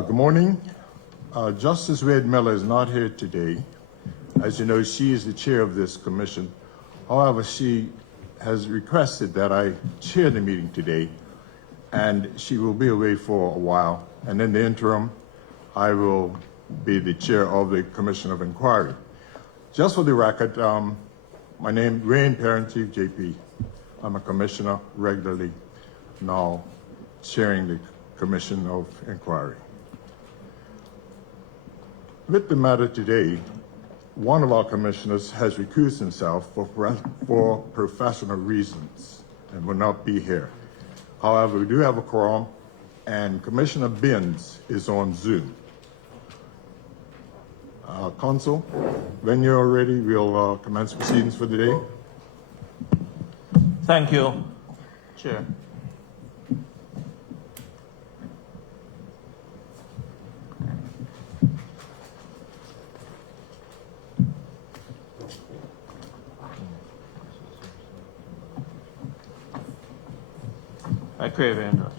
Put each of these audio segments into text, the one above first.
Good morning. Justice Wade Miller is not here today. As you know, she is the chair of this commission. However, she has requested that I chair the meeting today, and she will be away for a while. And in the interim, I will be the chair of the Commission of Inquiry. Just for the record, my name is Reign Parent Chief JP. I'm a commissioner regularly, now chairing the Commission of Inquiry. With the matter today, one of our commissioners has recused himself for professional reasons and will not be here. However, we do have a quorum, and Commissioner Binns is on Zoom. Counsel, when you're ready, we'll commence proceedings for the day. Thank you, Chair. I crave your indulgence.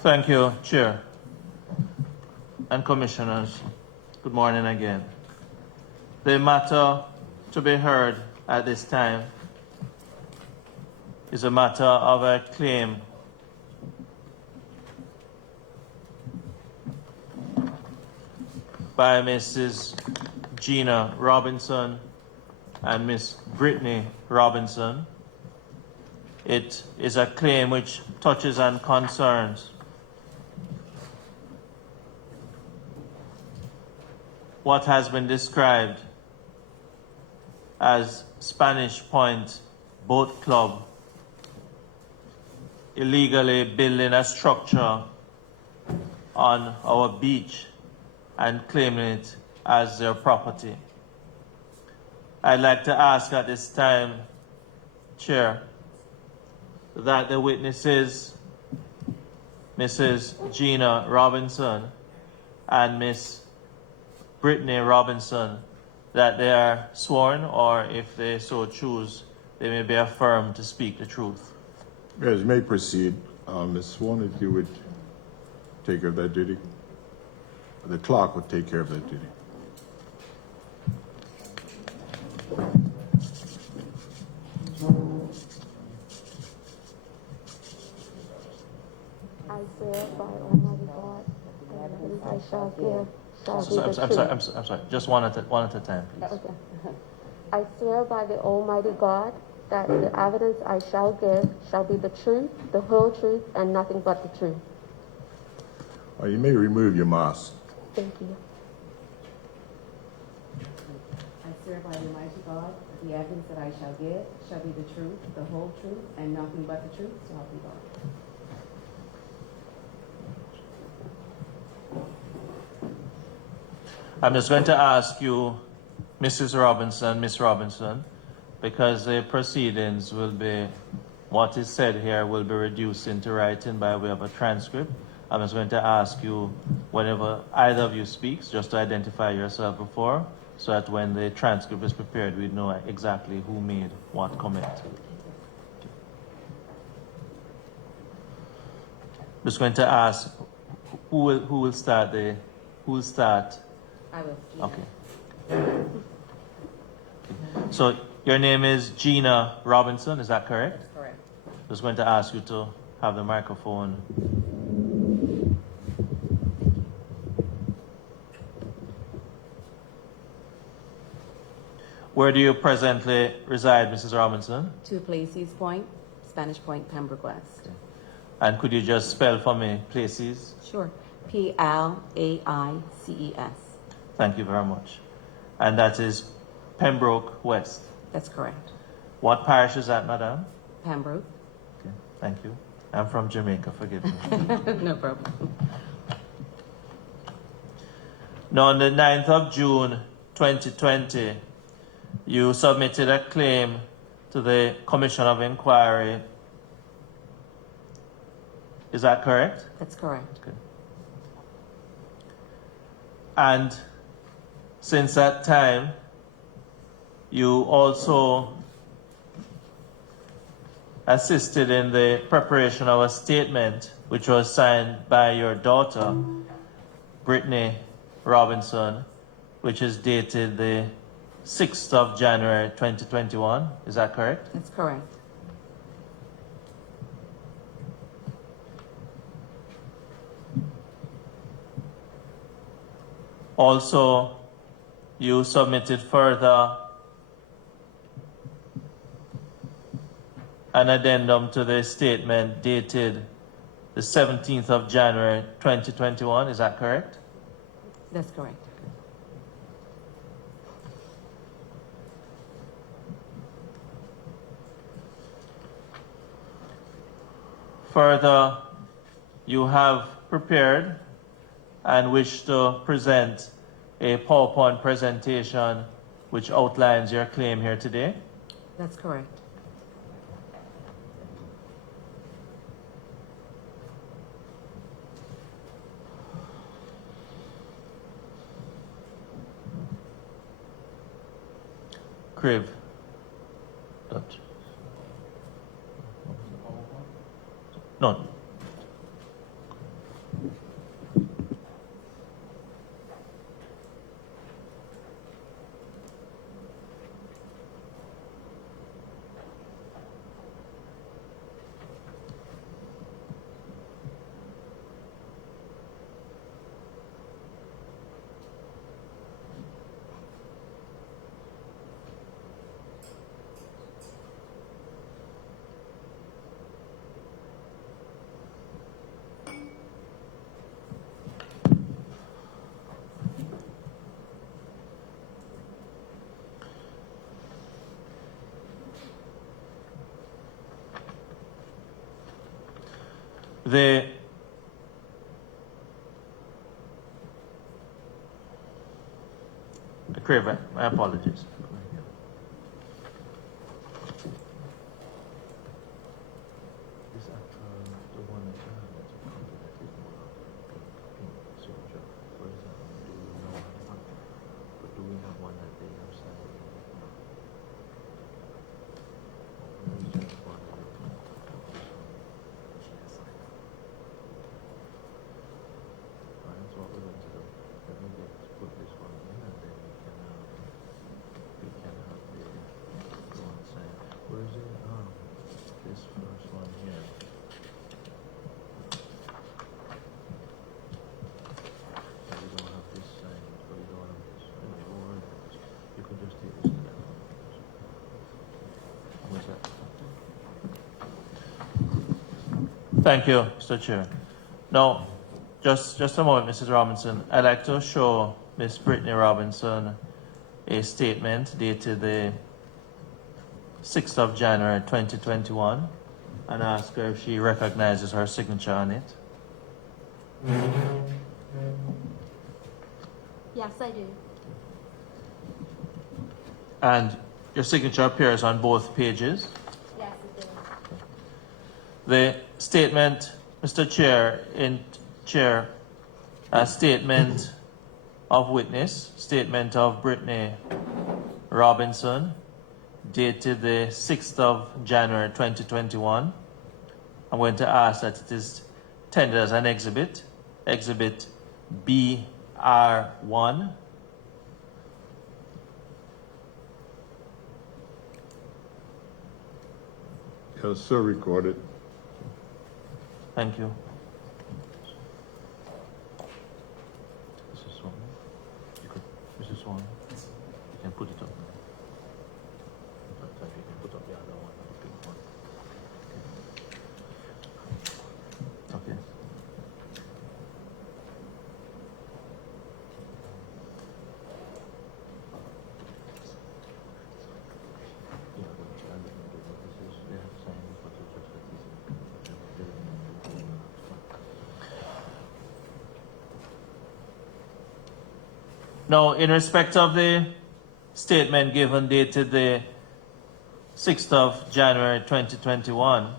Thank you, Chair and Commissioners. Good morning again. The matter to be heard at this time is a matter of a claim by Mrs. Gina Robinson and Miss Britney Robinson. It is a claim which touches and concerns what has been described as Spanish Point Boat Club illegally building a structure on our beach and claiming it as their property. I'd like to ask at this time, Chair, that the witnesses, Mrs. Gina Robinson and Miss Britney Robinson, that they are sworn, or if they so choose, they may be affirmed to speak the truth. Yes, you may proceed. Ms. Swan, if you would take care of that duty. The clerk would take care of that duty. I swear by Almighty God, that I shall give. I'm sorry. Just one at a time, please. Okay. I swear by the Almighty God that the evidence I shall give shall be the truth, the whole truth, and nothing but the truth. You may remove your mask. Thank you. I swear by the Almighty God that the evidence that I shall give shall be the truth, the whole truth, and nothing but the truth, so help me God. I'm just going to ask you, Mrs. Robinson, Miss Robinson, because the proceedings will be, what is said here will be reduced into writing by way of a transcript. I'm just going to ask you, whenever either of you speaks, just to identify yourself before, so that when the transcript is prepared, we know exactly who made what comment. I'm just going to ask, who will start I will. Gina. Okay. So your name is Gina Robinson, is that correct? That's correct. Just going to ask you to have the microphone. Where do you presently reside, Mrs. Robinson? 2 Places Point, Spanish Point, Pembroke West. And could you just spell for me, places? Sure. Places. Thank you very much. And that is Pembroke West. That's correct. What parish is that, madam? Pembroke. Okay, thank you. I'm from Jamaica, forgive me. No problem. Now, on the 9th of June 2020, you submitted a claim to the Commission of Inquiry. Is that correct? That's correct. Okay. And since that time, you also assisted in the preparation of a statement which was signed by your daughter, Britney Robinson, which is dated the 6th of January 2021. Is that correct? That's correct. Also, you submitted further an addendum to the statement dated the 17th of January 2021. Is that correct? That's correct. Further, you have prepared and wish to present a PowerPoint presentation which outlines your claim here today. That's correct. Crib. Dutch. No. The Crib, my apologies. This first one here. You don't have this signed, or you don't have this. Anyway, don't worry about this. You can just take this to that one. What's that? Thank you, Mr. Chair. Now, just a moment, Mrs. Robinson. I'd like to show Miss Britney Robinson a statement dated the 6th of January 2021 and ask her if she recognizes her signature on it. Yes, I do. And your signature appears on both pages. Yes, it do. The statement, Mr. Chair, a statement of witness, statement of Britney Robinson, dated the 6th of January 2021. I'm going to ask that it is tendered as an exhibit, Exhibit BR1, So recorded. Thank you. Mrs. Swan, Mrs. Swan, you can put it up now. Sometimes you can put up the other one, the pink one. Okay. Yeah, but I'm looking at the notices. They have signed it, but it's just that this is- Now, in respect of the statement given dated the 6th of January 2021,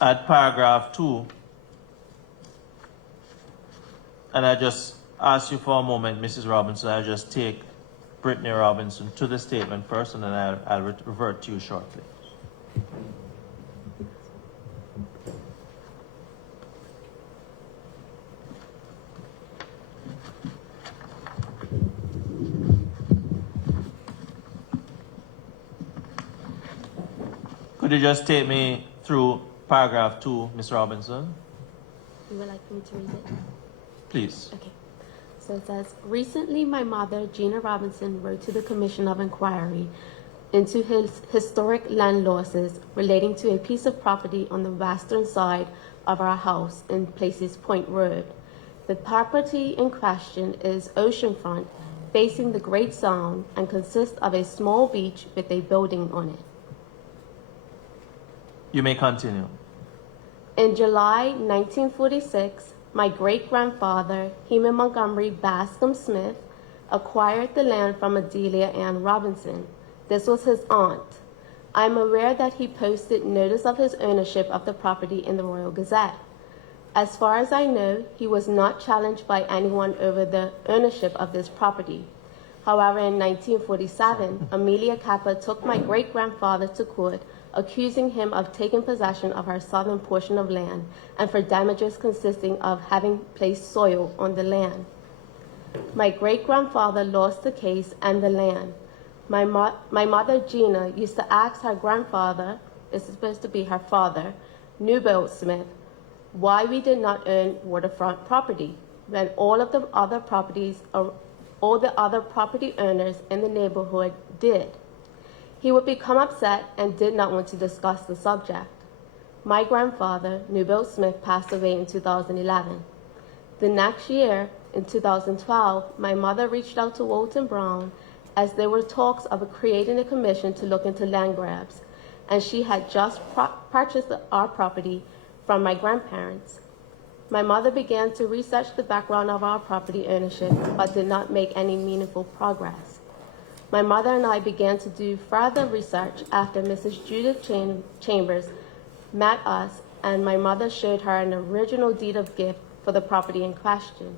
at paragraph 2, and I just ask you for a moment, Mrs. Robinson, I'll just take Britney Robinson to the statement first, and then I'll revert to you shortly. Could you just take me through paragraph 2, Ms. Robinson? You would like me to read it? Please. Okay. So it says, recently my mother, Gina Robinson, wrote to the Commission of Inquiry into his historic land losses relating to a piece of property on the western side of our house in Places Point Road. The property in question is oceanfront, facing the Great Sound, and consists of a small beach with a building on it. You may continue. In July 1946, my great-grandfather, Heman Montgomery Bascom Smith, acquired the land from Adelia Ann Robinson. This was his aunt. I am aware that he posted notice of his ownership of the property in the Royal Gazette. As far as I know, he was not challenged by anyone over the ownership of this property. However, in 1947, Amelia Kappa took my great-grandfather to court, accusing him of taking possession of her southern portion of land and for damages consisting of having placed soil on the land. My great-grandfather lost the case and the land. My mother, Gina, used to ask her grandfather, this is supposed to be her father, Newbold Smith, why we did not own waterfront property when all the other property owners in the neighborhood did. He would become upset and did not want to discuss the subject. My grandfather, Newbold Smith, passed away in 2011. The next year, in 2012, my mother reached out to Walton Brown as there were talks of creating a commission to look into land grabs, and she had just purchased our property from my grandparents. My mother began to research the background of our property ownership, but did not make any meaningful progress. My mother and I began to do further research after Mrs. Judith Chambers met us, and my mother showed her an original deed of gift for the property in question.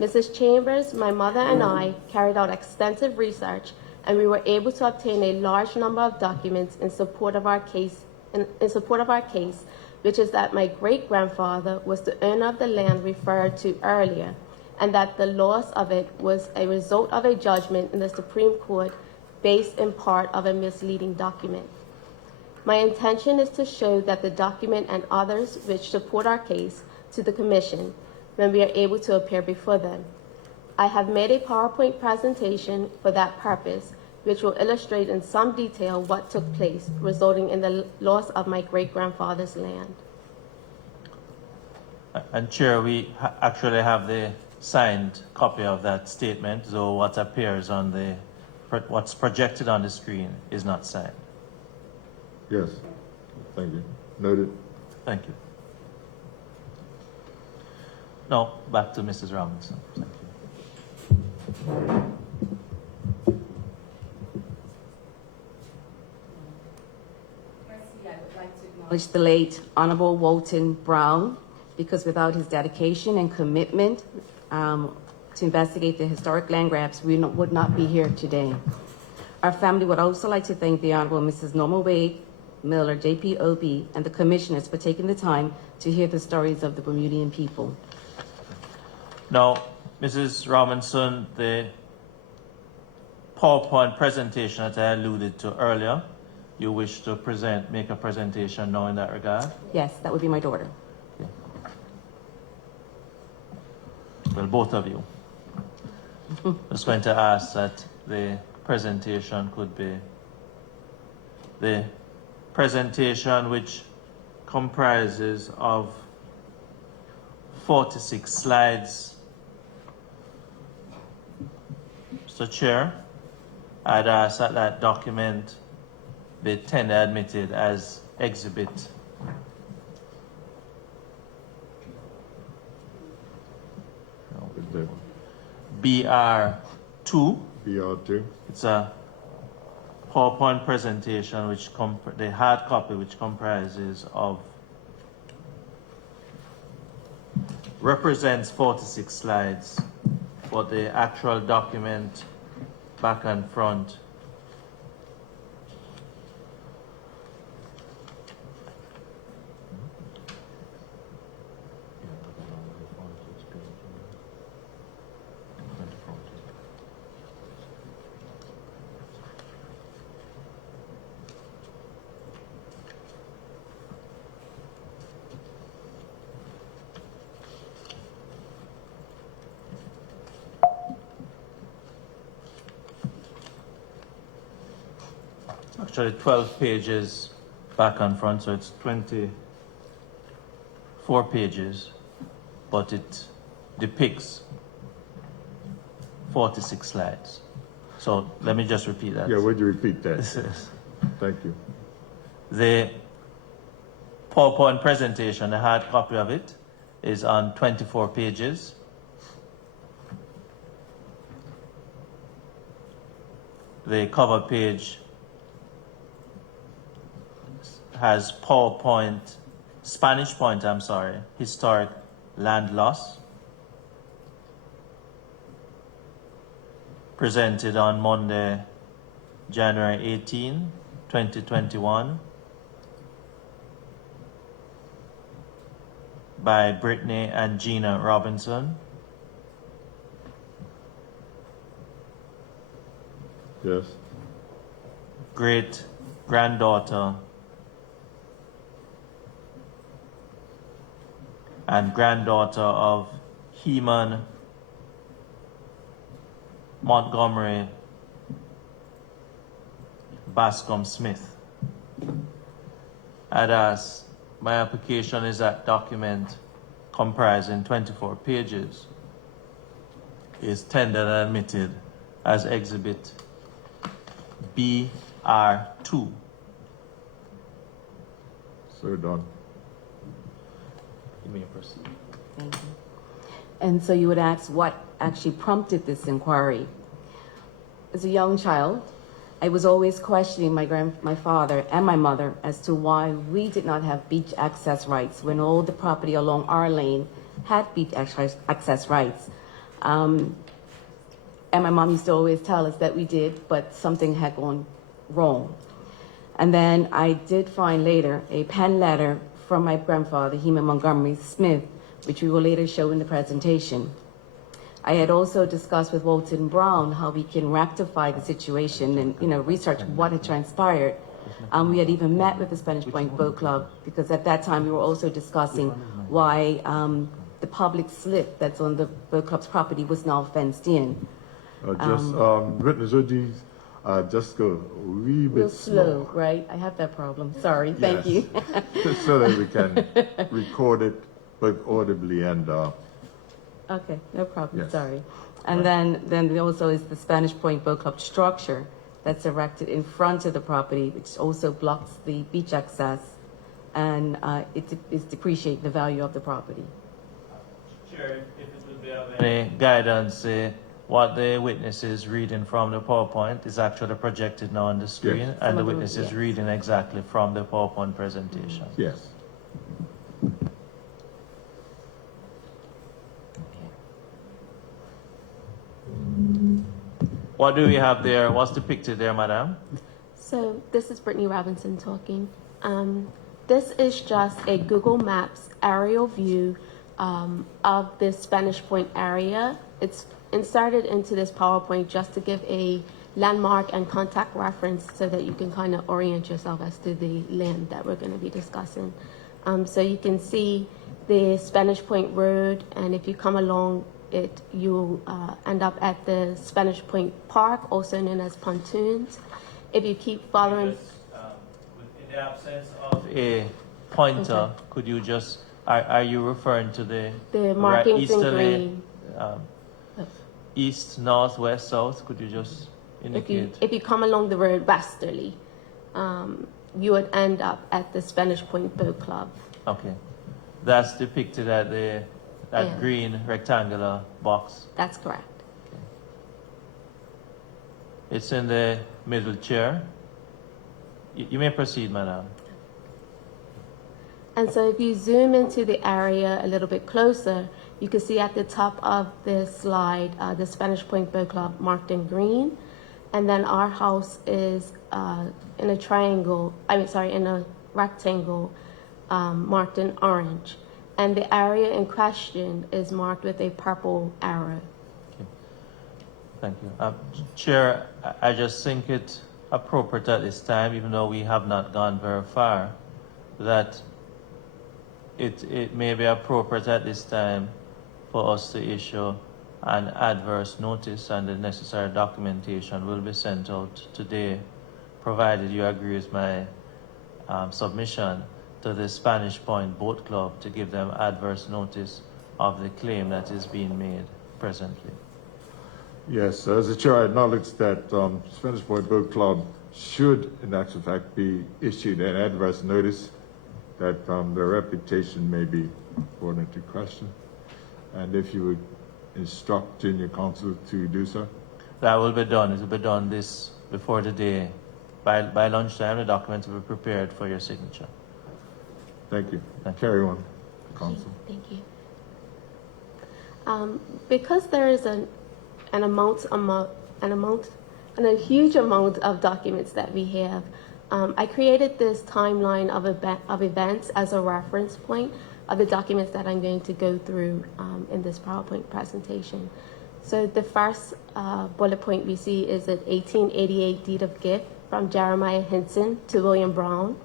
Mrs. Chambers, my mother, and I carried out extensive research, and we were able to obtain a large number of documents in support of our case, which is that my great-grandfather was the owner of the land referred to earlier, and that the loss of it was a result of a judgment in the Supreme Court based in part of a misleading document. My intention is to show that the document and others which support our case to the Commission when we are able to appear before them. I have made a PowerPoint presentation for that purpose, which will illustrate in some detail what took place, resulting in the loss of my great-grandfather's land. And Chair, we actually have the signed copy of that statement, though what appears on what's projected on the screen is not signed. Yes. Thank you. Noted. Thank you. No, back to Mrs. Robinson. Thank you. Firstly, I would like to acknowledge the late Honorable Walton Brown, because without his dedication and commitment to investigate the historic land grabs, we would not be here today. Our family would also like to thank the Honorable Mrs. Norma Wade Miller, JPOB, and the commissioners for taking the time to hear the stories of the Bermudian people. Now, Mrs. Robinson, the PowerPoint presentation that I alluded to earlier, you wish to make a presentation now in that regard? Yes, that would be my daughter. Well, both of you. I was going to ask that the presentation could be the presentation, which comprises of 46 slides. Mr. Chair, I'd ask that that document be tender admitted as exhibit. With the BR2. BR2. It's a PowerPoint presentation, which the hard copy, which comprises of represents 46 slides, but the actual document back and front actually 12 pages back and front, so it's 24 pages, but it depicts 46 slides. So let me just repeat that. Yeah, would you repeat that? Thank you. The PowerPoint presentation, the hard copy of it, is on 24 pages. The cover page has Spanish Point, historic land loss, presented on Monday, January 18, 2021, by Britney and Gina Robinson. Yes. Great granddaughter and granddaughter of Heman Montgomery Bascom Smith. I'd ask, my application is that document comprising 24 pages is tendered and admitted as exhibit BR2. So done. You may proceed. Thank you. And so you would ask what actually prompted this inquiry. As a young child, I was always questioning my father and my mother as to why we did not have beach access rights when all the property along our lane had beach access rights. And my mom used to always tell us that we did, but something had gone wrong. And then I did find later a pen letter from my grandfather, Heman Montgomery Smith, which we will later show in the presentation. I had also discussed with Walton Brown how we can rectify the situation and, research what had transpired. We had even met with the Spanish Point Boat Club because at that time we were also discussing why the public slip that's on the boat club's property was now fenced in. Witness OGs, just go a wee bit Real slow, right? I have that problem. Sorry. Thank you. Just so that we can record it both audibly and Okay, no problem. Yes. Sorry. And then there also is the Spanish Point Boat Club structure that's erected in front of the property, which also blocks the beach access, and it is depreciating the value of the property. Chair, if it would be of any guidance, what the witness is reading from the PowerPoint is actually projected now on the screen, Yes. and the Some of them, witness is yes. reading exactly from the PowerPoint presentation. yes. What do we have there? What's depicted there, madam? So this is Brittany Robinson talking. This is just a Google Maps aerial view of this Spanish Point area. It's inserted into this PowerPoint just to give a landmark and contact reference so that you can kind of orient yourself as to the land that we're going to be discussing. So you can see the Spanish Point Road, and if you come along it, you'll end up at the Spanish Point Park, also known as Pontoons. If you keep following... In the absence of a pointer, Okay. could you just, are you referring to the markings in easterly, green. east, north, west, south? Could you just indicate? If you come along the road westerly, you would end up at the Spanish Point Boat Club. Okay. That's depicted at that Yeah. green rectangular box. That's correct. It's in the middle chair. You may proceed, madam. And so if you zoom into the area a little bit closer, you can see at the top of the slide, the Spanish Point Boat Club marked in green. And then our house is in a rectangle marked in orange. And the area in question is marked with a purple arrow. Okay. Thank you. Chair, I just think it appropriate at this time, even though we have not gone very far, that it may be appropriate at this time for us to issue an adverse notice, and the necessary documentation will be sent out today, provided you agree with my submission to the Spanish Point Boat Club to give them adverse notice of the claim that is being made presently. Yes, as the chair, I acknowledge that Spanish Point Boat Club should, in actual fact, be issued an adverse notice that their reputation may be brought into question. And if you would instruct junior counsel to do so. That will be done. It will be done before the day. By lunchtime, the documents will be prepared for your signature. Thank you. Thank you. Carry on, counsel. Thank you. Because there is a huge amount of documents that we have, I created this timeline of events as a reference point of the documents that I'm going to go through in this PowerPoint presentation. So the first bullet point we see is an 1888 deed of gift from Jeremiah Hinson to William Brown.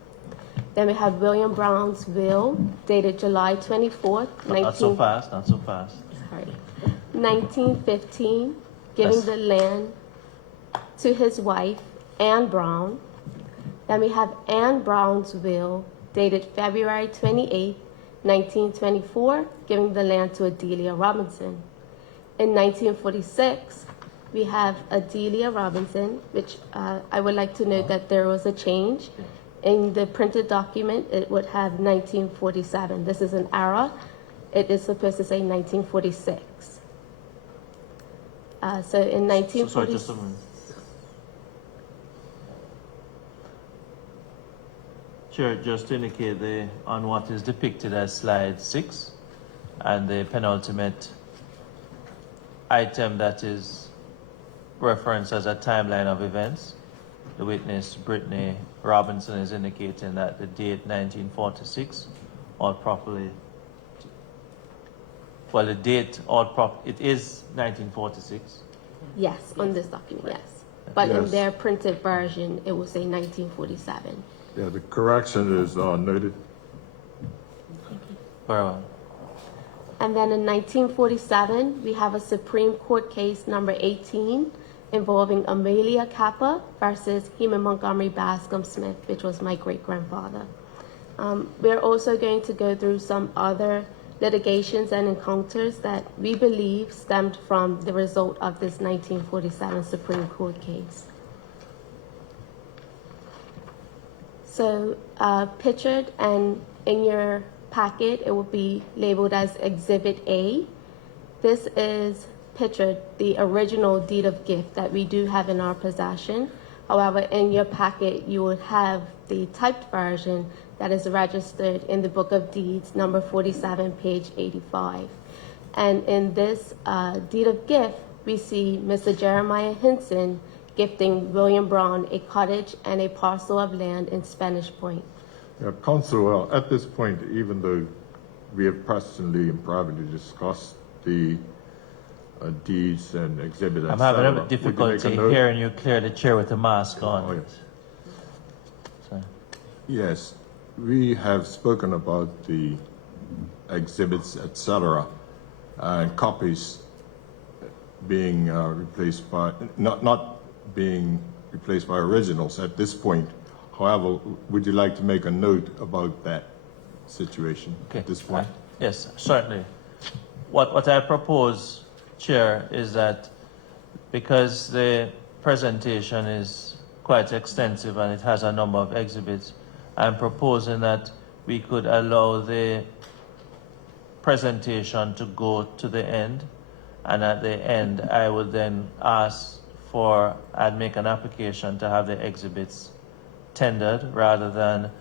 Then we have William Brown's will, dated July 24th, Not so fast, not so fast. 1915, giving Yes. the land to his wife, Anne Brown. Then we have Anne Brown's will, dated February 28th, 1924, giving the land to Adelia Robinson. In 1946, we have Adelia Robinson, which I would like to note that there was a change. In the printed document, it would have 1947. This is an error. It is supposed to say 1946. So in 1946... Sorry, just a minute. Chair, just to indicate on what is depicted as slide 6 and the penultimate item that is referenced as a timeline of events. The witness, Britney Robinson, is indicating that the date 1946, it is 1946. Yes, on this document, yes. But in Yes. their printed version, it will say 1947. Yeah, the correction is noted. Very well. And then in 1947, we have a Supreme Court case number 18 involving Amelia Kappa versus Heman Montgomery Bascom Smith, which was my great-grandfather. We're also going to go through some other litigations and encounters that we believe stemmed from the result of this 1947 Supreme Court case. So pictured and in your packet, it will be labeled as Exhibit A. This is pictured the original deed of gift that we do have in our possession. However, in your packet, you would have the typed version that is registered in the Book of Deeds, number 47, page 85. And in this deed of gift, we see Mr. Jeremiah Hinson gifting William Brown a cottage and a parcel of land in Spanish Point. Yeah, counsel, at this point, even though we have personally and privately discussed the deeds and exhibits, I'm etc. having a Would you make difficulty note? hearing you clear the chair with the mask on. Oh, yes. Sorry. Yes, we have spoken about the exhibits, etc., and copies being replaced by, not being replaced by originals at this point. However, would you like to make a note about that situation Okay. at this point? Yes, certainly. What I propose, Chair, is that because the presentation is quite extensive and it has a number of exhibits, I'm proposing that we could allow the presentation to go to the end, and at the end I would then I'd make an application to have the exhibits tendered rather than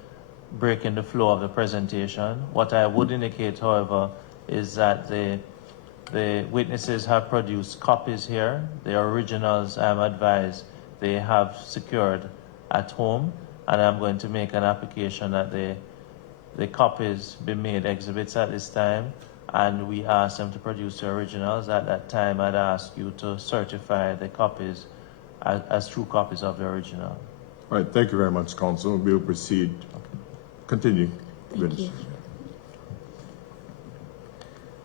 breaking the flow of the presentation. What I would indicate, however, is that the witnesses have produced copies here. The originals, I'm advised, they have secured at home, and I'm going to make an application that the copies be made exhibits at this time, and we ask them to produce the originals. At that time, I'd ask you to certify the copies as true copies of the original. All right, thank you very much, Council. We'll proceed. Continue. Thank you.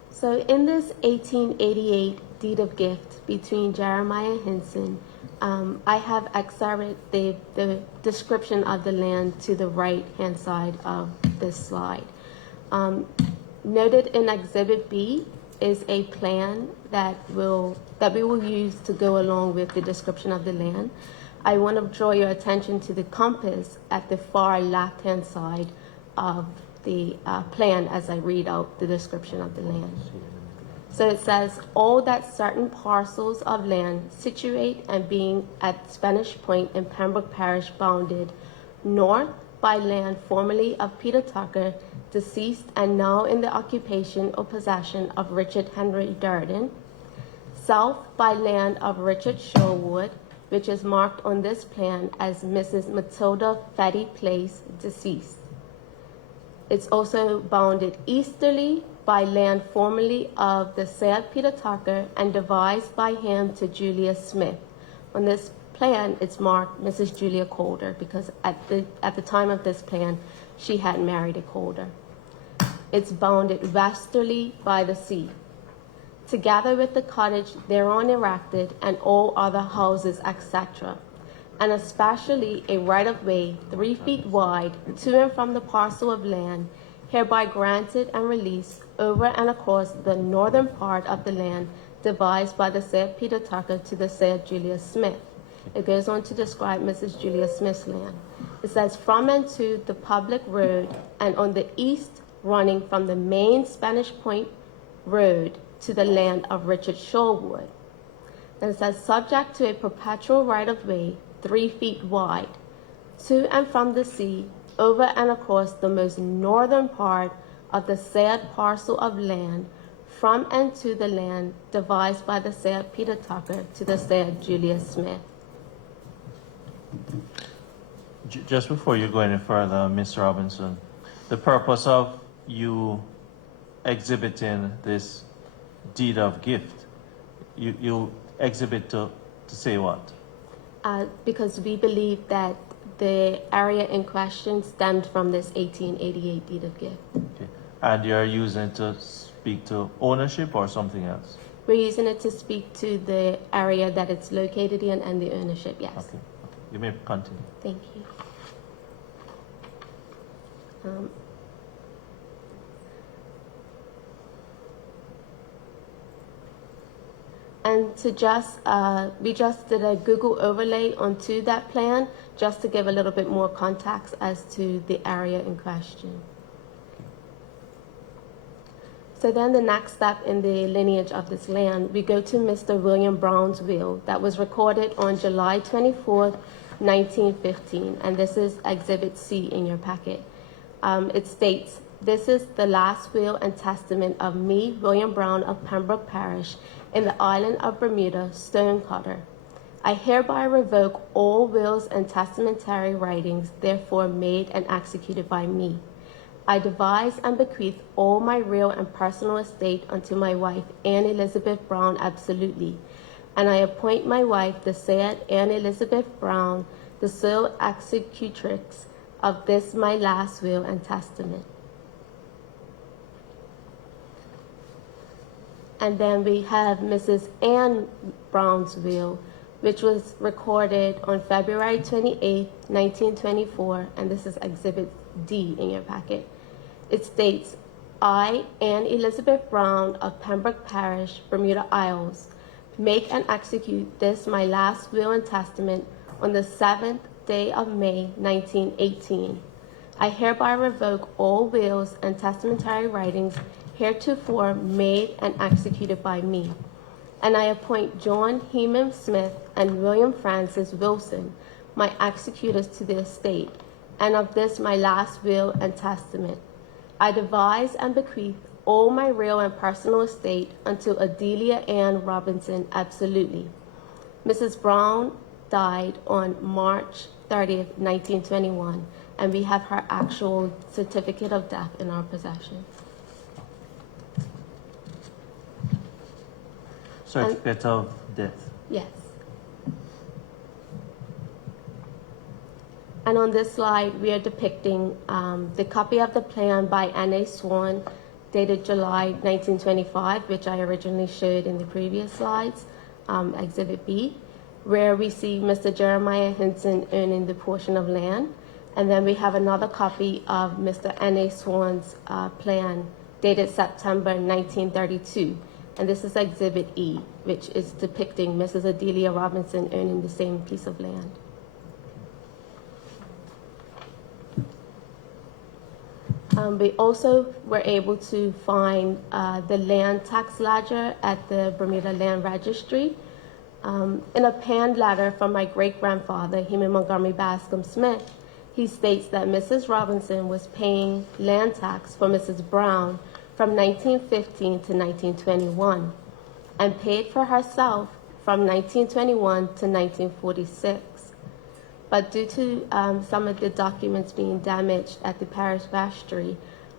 So in this 1888 deed of gift between Jeremiah and Henson, I have excerpted the description of the land to the right-hand side of this slide. Noted in Exhibit B is a plan that we will use to go along with the description of the land. I want to draw your attention to the compass at the far left-hand side of the plan as I read out the description of the land. So it says, all that certain parcels of land situate and being at Spanish Point in Pembroke Parish bounded north by land formerly of Peter Tucker, deceased and now in the occupation or possession of Richard Henry Durden, south by land of Richard Sherwood, which is marked on this plan as Mrs. Matilda Fetty Place, deceased. It's also bounded easterly by land formerly of the said Peter Tucker and devised by him to Julia Smith. On this plan, it's marked Mrs. Julia Calder because at the time of this plan, she had married a Calder. It's bounded westerly by the sea, together with the cottage thereon erected and all other houses, etc., and especially a right-of-way 3 feet wide to and from the parcel of land hereby granted and released over and across the northern part of the land devised by the said Peter Tucker to the said Julia Smith. It goes on to describe Mrs. Julia Smith's land. It says, from and to the public road and on the east running from the main Spanish Point road to the land of Richard Sherwood. Then it says, subject to a perpetual right-of-way 3 feet wide to and from the sea over and across the most northern part of the said parcel of land from and to the land devised by the said Peter Tucker to the said Julia Smith. Just before you go any further, Ms. Robinson, the purpose of you exhibiting this deed of gift, you exhibit to say what? Because we believe that the area in question stemmed from this 1888 deed of gift. Okay. And you're using it to speak to ownership or something else? We're using it to speak to the area that it's located in and the ownership, yes. Okay. You may continue. Thank you. And to we just did a Google overlay onto that plan just to give a little bit more context as to the area in question. So then the next step in the lineage of this land, we go to Mr. William Brown's will that was recorded on July 24th, 1915, and this is Exhibit C in your packet. It states, this is the last will and testament of me, William Brown of Pembroke Parish, in the island of Bermuda, Stonecutter. I hereby revoke all wills and testamentary writings therefore made and executed by me, I devise and bequeath all my real and personal estate unto my wife, Anne Elizabeth Brown, absolutely. And I appoint my wife, the said Anne Elizabeth Brown, the sole executrix of this my last will and testament. And then we have Mrs. Anne Brown's will, which was recorded on February 28, 1924, and this is Exhibit D in your packet. It states, I, Anne Elizabeth Brown of Pembroke Parish, Bermuda Isles, make and execute this my last will and testament on the 7th day of May, 1918. I hereby revoke all wills and testamentary writings heretofore made and executed by me. And I appoint John Heman Smith and William Francis Wilson, my executors to the estate, and of this my last will and testament. I devise and bequeath all my real and personal estate unto Adelia Ann Robinson, absolutely. Mrs. Brown died on March 30th, 1921, and we have her actual certificate of death in our possession. Certificate of death. Yes. And on this slide, we are depicting the copy of the plan by N.A. Swan, dated July 1925, which I originally showed in the previous slides, Exhibit B, where we see Mr. Jeremiah Hinson owning the portion of land. And then we have another copy of Mr. N.A. Swan's plan, dated September 1932. And this is Exhibit E, which is depicting Mrs. Adelia Robinson owning the same piece of land. We also were able to find the land tax ledger at the Bermuda Land Registry. In a panned letter from my great-grandfather, Heman Montgomery Bascom Smith, he states that Mrs. Robinson was paying land tax for Mrs. Brown from 1915 to 1921, and paid for herself from 1921 to 1946. But due to some of the documents being damaged at the parish vestry,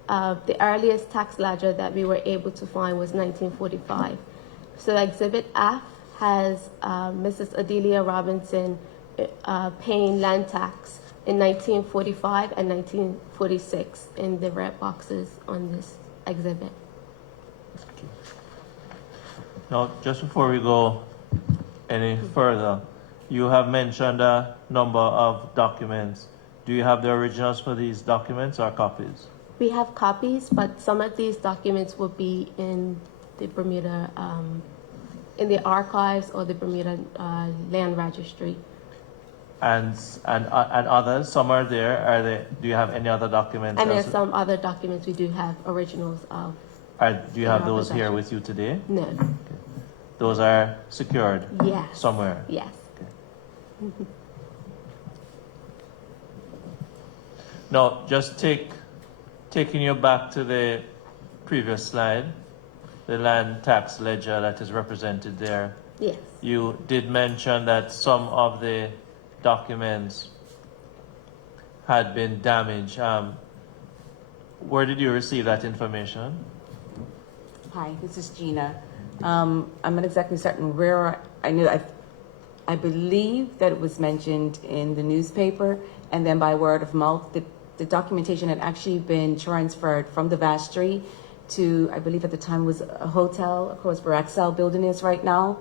the earliest tax ledger that we were able to find was 1945. So Exhibit F has Mrs. Adelia Robinson paying land tax in 1945 and 1946 in the red boxes on this exhibit. Now, just before we go any further, you have mentioned a number of documents. Do you have the originals for these documents or copies? We have copies, but some of these documents will be in the Bermuda, in the archives or the Bermuda Land Registry. And others, some are there. Are they? Do you have any other documents? And there's some other documents we do have originals of. Do you have in our those here possession. with you today? No. Those are secured Yes. somewhere. Yes. Now, just taking you back to the previous slide, the land tax ledger that is represented there. Yes. You did mention that some of the documents had been damaged. Where did you receive that information? Hi, this is Gina. I'm not exactly certain where I believe that it was mentioned in the newspaper, and then by word of mouth, the documentation had actually been transferred from the vestry to, I believe at the time was a hotel, of course, where Excel building is right now,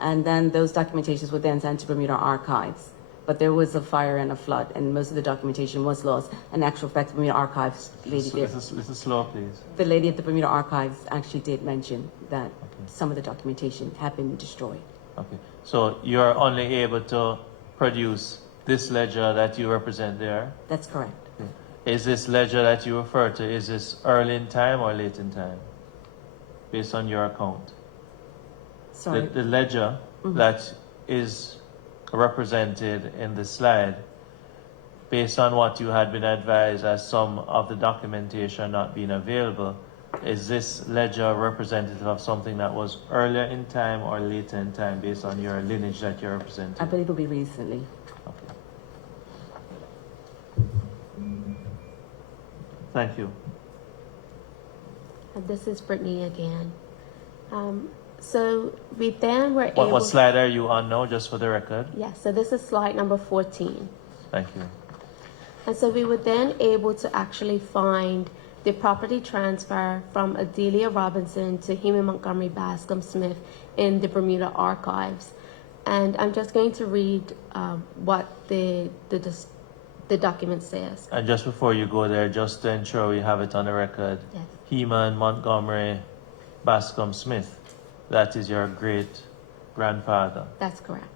and then those documentations were then sent to Bermuda Archives. But there was a fire and a flood, and most of the documentation was lost. In actual fact, the Bermuda Archives lady did. This is slow, please. The lady at the Bermuda Archives actually did mention that some of the documentation had been destroyed. Okay. So you're only able to produce this ledger that you represent there? That's correct. Okay. Is this ledger that you refer to, is this early in time or late in time? Based on your account? Sorry. The ledger that is represented in the slide, based on what you had been advised as some of the documentation not being available, is this ledger representative of something that was earlier in time or later in time based on your lineage that you're representing? I believe it'll be recently. Okay. Thank you. And this is Britney again. So we then were able. What slide are you on now, just for the record? Yes, so this is slide number 14. Thank you. And so we were then able to actually find the property transfer from Adelia Robinson to Heman Montgomery Bascom Smith in the Bermuda archives. And I'm just going to read what the document says. And just before you go there, just to ensure we have it on the record, Yes. Heman Montgomery Bascom Smith, that is your great grandfather. That's correct.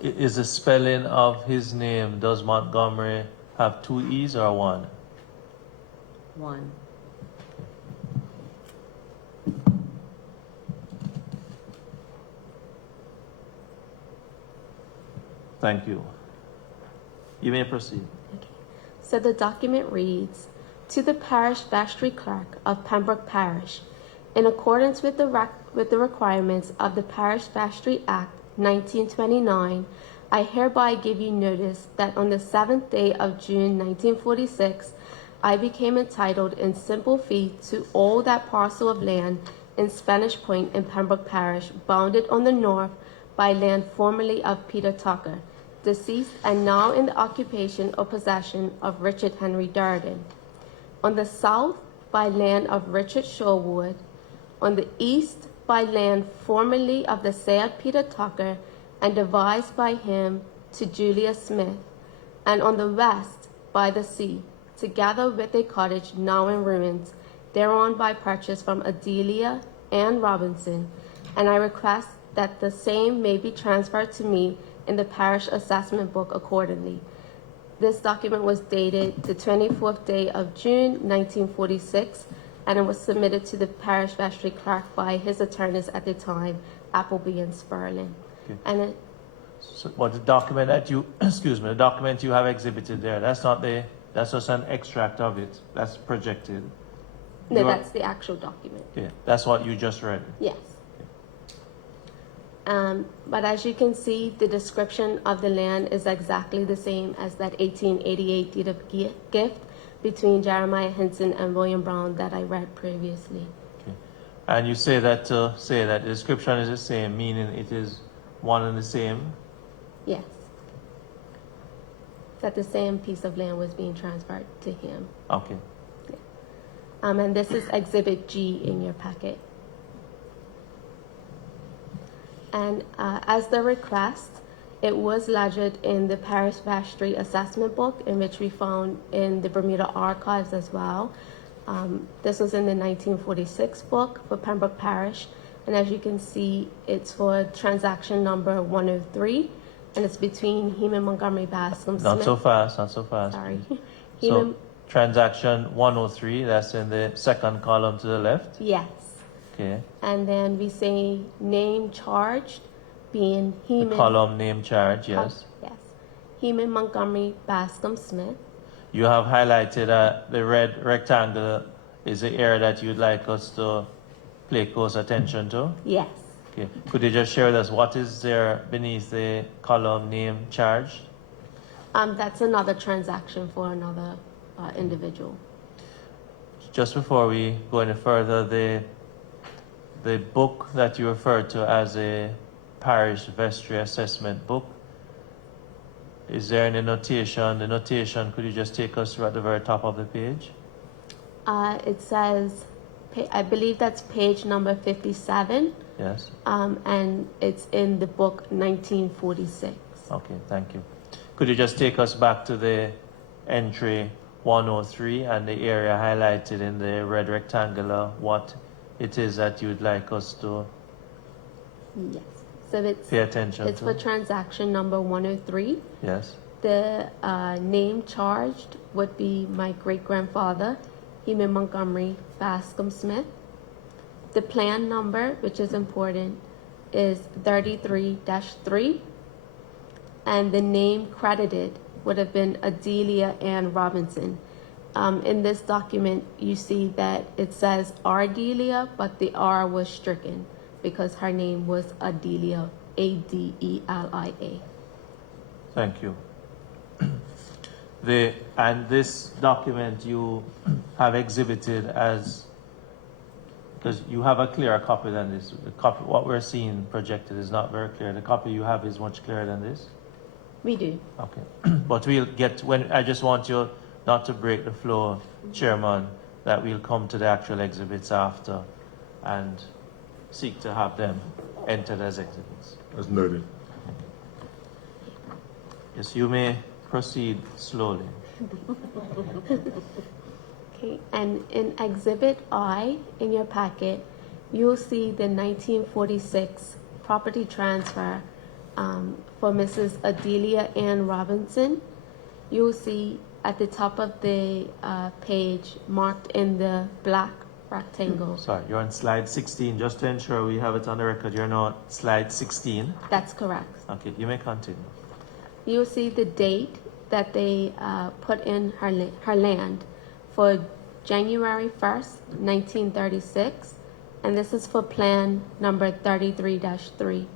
Is the spelling of his name, does Montgomery have 2 E's or 1? 1. Thank you. You may proceed. Okay. So the document reads, to the parish vestry clerk of Pembroke Parish, in accordance with the requirements of the Parish Vestry Act 1929, I hereby give you notice that on the 7th day of June 1946, I became entitled in simple fee to all that parcel of land in Spanish Point in Pembroke Parish, bounded on the north by land formerly of Peter Tucker, deceased and now in the occupation or possession of Richard Henry Durden. On the south by land of Richard Shorewood, on the east by land formerly of the said Peter Tucker and devised by him to Julia Smith, and on the west by the sea, together with a cottage now in ruins, thereon by purchase from Adelia and Robinson, and I request that the same may be transferred to me in the parish assessment book accordingly. This document was dated the 24th day of June 1946, and it was submitted to the parish vestry clerk by his attorneys at the time, Appleby and Sperling. Okay. And it, So, what the document that you, the document you have exhibited there, that's just an extract of it. That's projected. no, You are- that's the actual document. Yeah, that's what you just read. Yes. But as you can see, the description of the land is exactly the same as that 1888 deed of gift between Jeremiah Henson and William Brown that I read previously. Okay. And you say that the description is the same, meaning it is one and the same. Yes. That the same piece of land was being transferred to him. Okay. And this is Exhibit G in your packet. And as the request, it was lodged in the Parish Vestry Assessment Book, in which we found in the Bermuda archives as well. This was in the 1946 book for Pembroke Parish. And as you can see, it's for transaction number 103, and it's between Heman Montgomery Bascom Smith. Not so fast, not so fast. Sorry. So, Heman, transaction 103, that's in the second column to the left. yes. Okay. And then we say name charged being The Heman. column name charge, yes. Yes. Heman Montgomery Bascom Smith. You have highlighted the red rectangle is the area that you'd like us to pay close attention to. Yes. Okay. Could you just share with us what is there beneath the column name charged? That's another transaction for another individual. Just before we go any further, the book that you referred to as a parish vestry assessment book, is there any notation? The notation, could you just take us through at the very top of the page? It says, I believe that's page number 57, Yes. and it's in the book 1946. Okay, thank you. Could you just take us back to the entry 103 and the area highlighted in the red rectangular, what it is that you'd like us to Yes. So pay attention it's to? for transaction number 103. Yes. The name charged would be my great-grandfather, Heman Montgomery Bascom Smith. The plan number, which is important, is 33-3. And the name credited would have been Adelia Ann Robinson. In this document, you see that it says Ardelia, but the R was stricken because her name was And this document you have exhibited as, because you have a clearer copy than this. The copy, what we're seeing projected is not very clear. The copy you have is much clearer than this. We do. Okay, but we'll get when. I just want you not to break the flow, Chairman. That we'll come to the actual exhibits after, and seek to have them entered as exhibits. As noted. Yes, you may proceed slowly. Okay, and in Exhibit I in your packet, you'll see the 1946 property transfer for Mrs. Adelia Ann Robinson. You'll see at the top of the page marked in the black rectangle. Sorry, you're on slide 16. Just to ensure we have it on the record, you're now slide 16. That's correct. Okay, you may continue. You'll see the date that they put in her land for January 1st, 1936, and this is for plan number 33-3.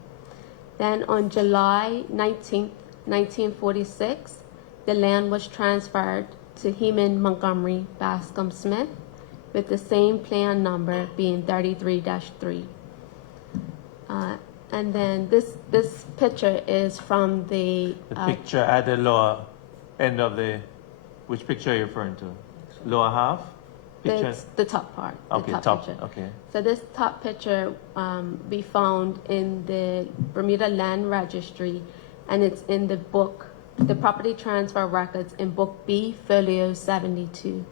Then on July 19th, 1946, the land was transferred to Heman Montgomery Bascom Smith with the same plan number being 33-3. And then this picture is from the Picture at the lower end of the, which picture are you referring to? Lower half? Picture? the top part. The Okay, top picture. okay. So this top picture we found in the Bermuda Land Registry, and it's in the book, the property transfer records in Book B, Folio 72.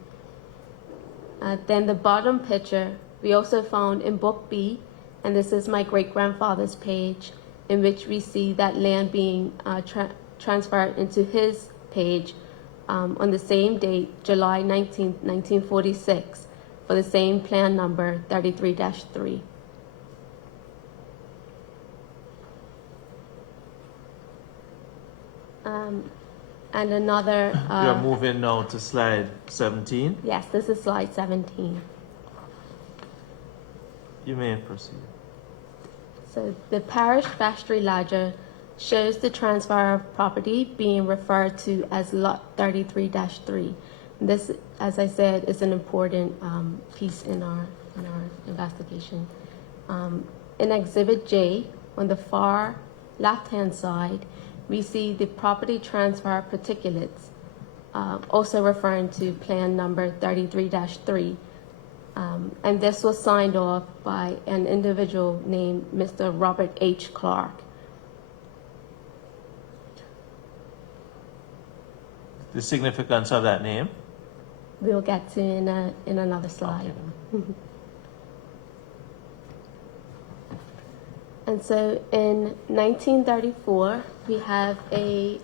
Then the bottom picture we also found in Book B, and this is my great-grandfather's page, in which we see that land being transferred into his page on the same date, July 19th, 1946, for the same plan number 33-3. And another... You're moving now to slide 17. Yes, this is slide 17. You may proceed. So the parish vestry ledger shows the transfer of property being referred to as lot 33-3. This, as I said, is an important piece in our investigation. In Exhibit J, on the far left-hand side, we see the property transfer particulates, also referring to plan number 33-3. And this was signed off by an individual named Mr. Robert H. Clark. The significance of that name? We'll get to in another slide. Okay. And so in 1934, we have a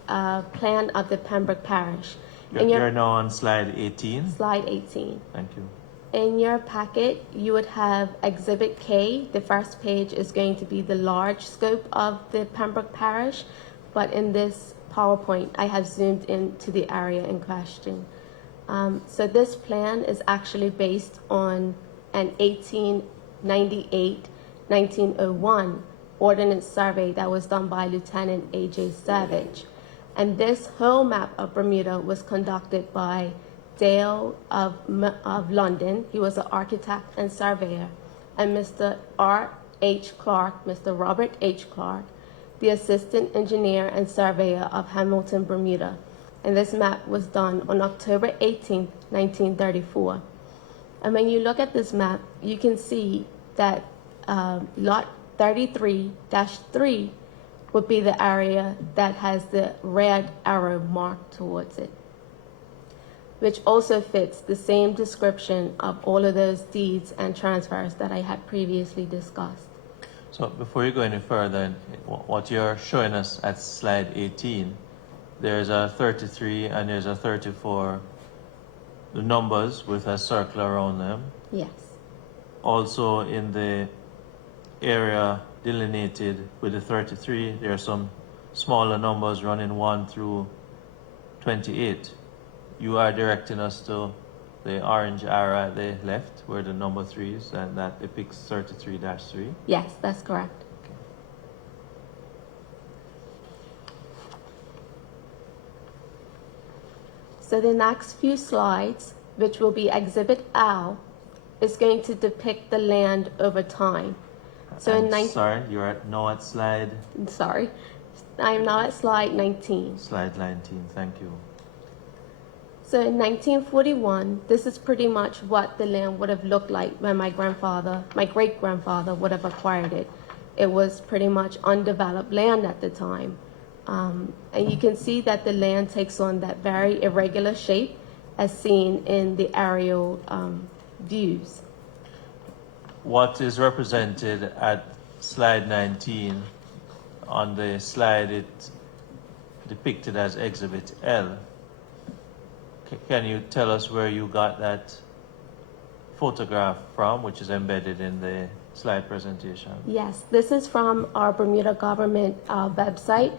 plan of the Pembroke Parish. You're now on slide 18. Slide 18. Thank you. In your packet, you would have Exhibit K. The first page is going to be the large scope of the Pembroke Parish, but in this PowerPoint, I have zoomed into the area in question. So this plan is actually based on an 1898-1901 ordnance survey that was done by Lieutenant A.J. Savage. And this whole map of Bermuda was conducted by Dale of London. He was an architect and surveyor. And Mr. R.H. Clark, Mr. Robert H. Clark, the assistant engineer and surveyor of Hamilton, Bermuda. And this map was done on October 18, 1934. And when you look at this map, you can see that lot 33-3 would be the area that has the red arrow marked towards it, which also fits the same description of all of those deeds and transfers that I had previously discussed. So before you go any further, what you're showing us at slide 18, there's a 33 and there's a 34, the numbers with a circle around them. Yes. Also in the area delineated with the 33, there are some smaller numbers running 1 through 28. You are directing us to the orange arrow at the left where the number 3 is, and that depicts 33-3. Yes, that's correct. So the next few slides, which will be Exhibit L, is going to depict the land over time. So I'm in 19, sorry, you're now at slide sorry, I am now at slide 19. 19. Thank you. So in 1941, this is pretty much what the land would have looked like when my great-grandfather would have acquired it. It was pretty much undeveloped land at the time. And you can see that the land takes on that very irregular shape as seen in the aerial views. What is represented at slide 19 on the slide, it depicted as Exhibit L. Can you tell us where you got that photograph from, which is embedded in the slide presentation? Yes, this is from our Bermuda government website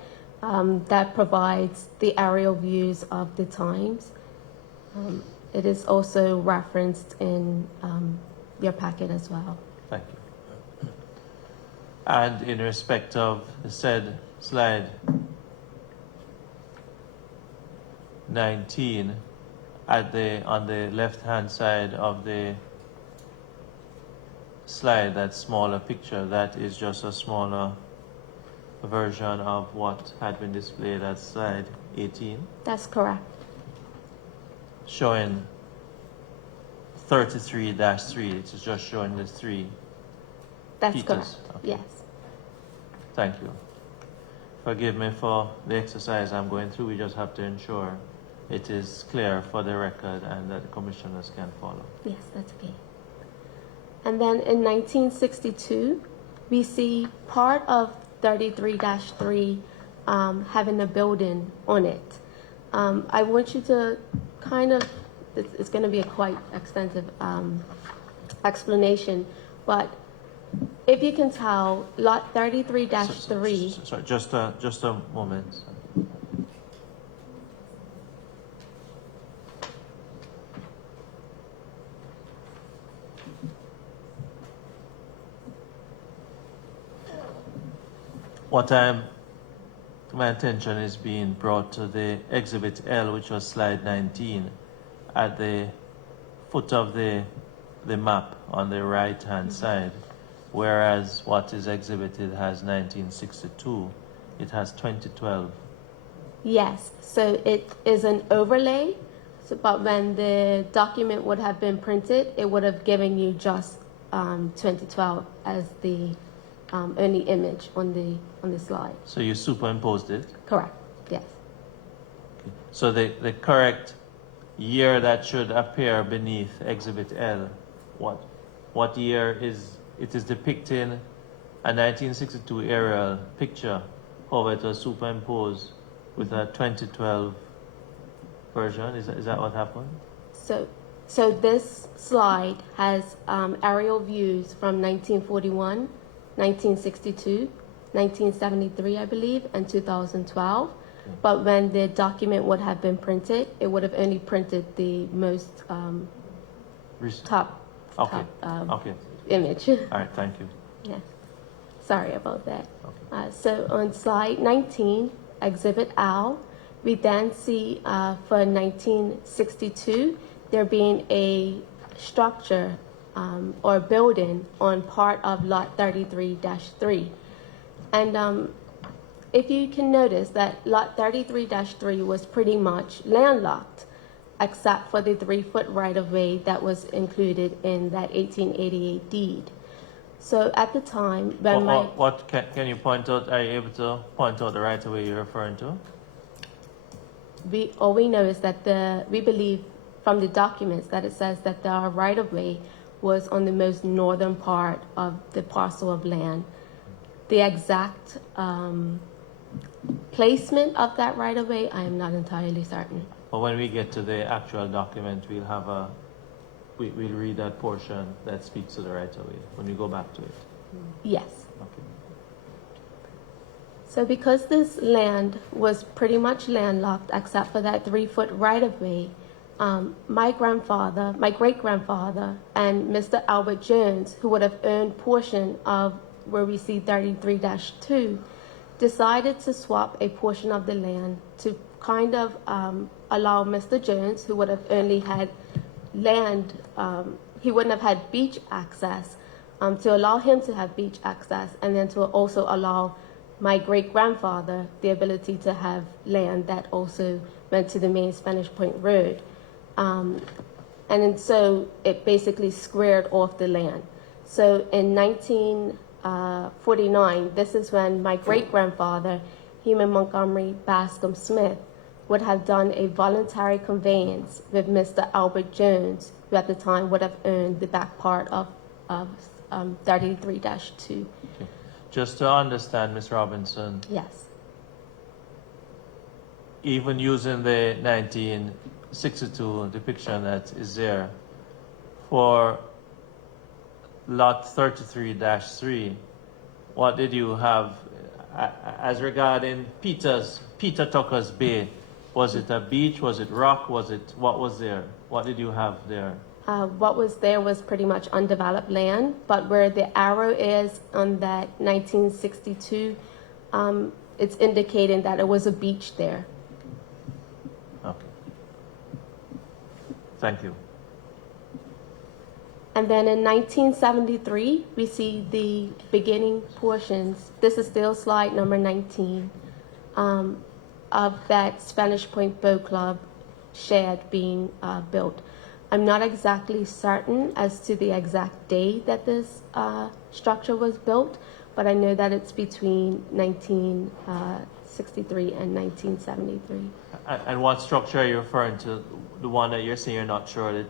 that provides the aerial views of the times. It is also referenced in your packet as well. Thank you. And in respect of the said slide 19, on the left-hand side of the slide, that smaller picture, that is just a smaller version of what had been displayed at slide 18, That's correct. showing 33-3. It is just showing the 3 That's Peters. correct. Okay. Yes. Thank you. Forgive me for the exercise I'm going through. We just have to ensure it is clear for the record and that the commissioners can follow. Yes, that's okay. And then in 1962, we see part of 33-3 having a building on it. I want you to kind of, it's going to be a quite extensive explanation, but if you can tell, lot 33-3. Sorry, just a moment. My attention is being brought to the Exhibit L, which was slide 19, at the foot of the map on the right-hand side, whereas what is exhibited has 1962. It has 2012. Yes, so it is an overlay, but when the document would have been printed, it would have given you just 2012 as the only image on the slide. So you superimposed it. Correct, yes. Okay. So the correct year that should appear beneath Exhibit L, what year is it? Is depicting a 1962 aerial picture, however it was superimposed with a 2012 version. Is that what happened? So this slide has aerial views from 1941, 1962, 1973, I believe, and 2012. Okay. But when the document would have been printed, it would have only printed the most top image. All right, thank you. Yeah, sorry about that. Okay. So on slide 19, Exhibit L, we then see for 1962, there being a structure or building on part of lot 33-3. And if you can notice that lot 33-3 was pretty much landlocked, except for the 3-foot right-of-way that was included in that 1888 deed. So at the time, when what can you point out? Are you able to point out the right-of-way you're referring to? All we know is that we believe from the documents that it says that the right-of-way was on the most northern part of the parcel of land. The exact placement of that right-of-way, I am not entirely certain. But when we get to the actual document, we'll read that portion that speaks to the right-of-way when we go back to it. Yes. Okay. So because this land was pretty much landlocked except for that 3-foot right-of-way, my great-grandfather, and Mr. Albert Jones, who would have owned portion of where we see 33-2, decided to swap a portion of the land to kind of allow Mr. Jones, who would have only had land, he wouldn't have had beach access, to allow him to have beach access, and then to also allow my great-grandfather the ability to have land that also went to the main Spanish Point Road. And then so it basically squared off the land. So in 1949, this is when my great-grandfather, Heman Montgomery Bascom Smith, would have done a voluntary conveyance with Mr. Albert Jones, who at the time would have owned the back part of 33-2. Okay. Just to understand, Ms. Robinson, Yes. even using the 1962 depiction that is there, for lot 33-3, what did you have as regarding Peter Tucker's Bay? Was it a beach? Was it rock? What was there? What did you have there? What was there was pretty much undeveloped land, but where the arrow is on that 1962, it's indicating that it was a beach there. Okay. Thank you. And then in 1973, we see the beginning portions. This is still slide number 19 of that Spanish Point Boat Club shed being built. I'm not exactly certain as to the exact day that this structure was built, but I know that it's between 1963 and 1973. And what structure are you referring to? The one that you're saying you're not sure the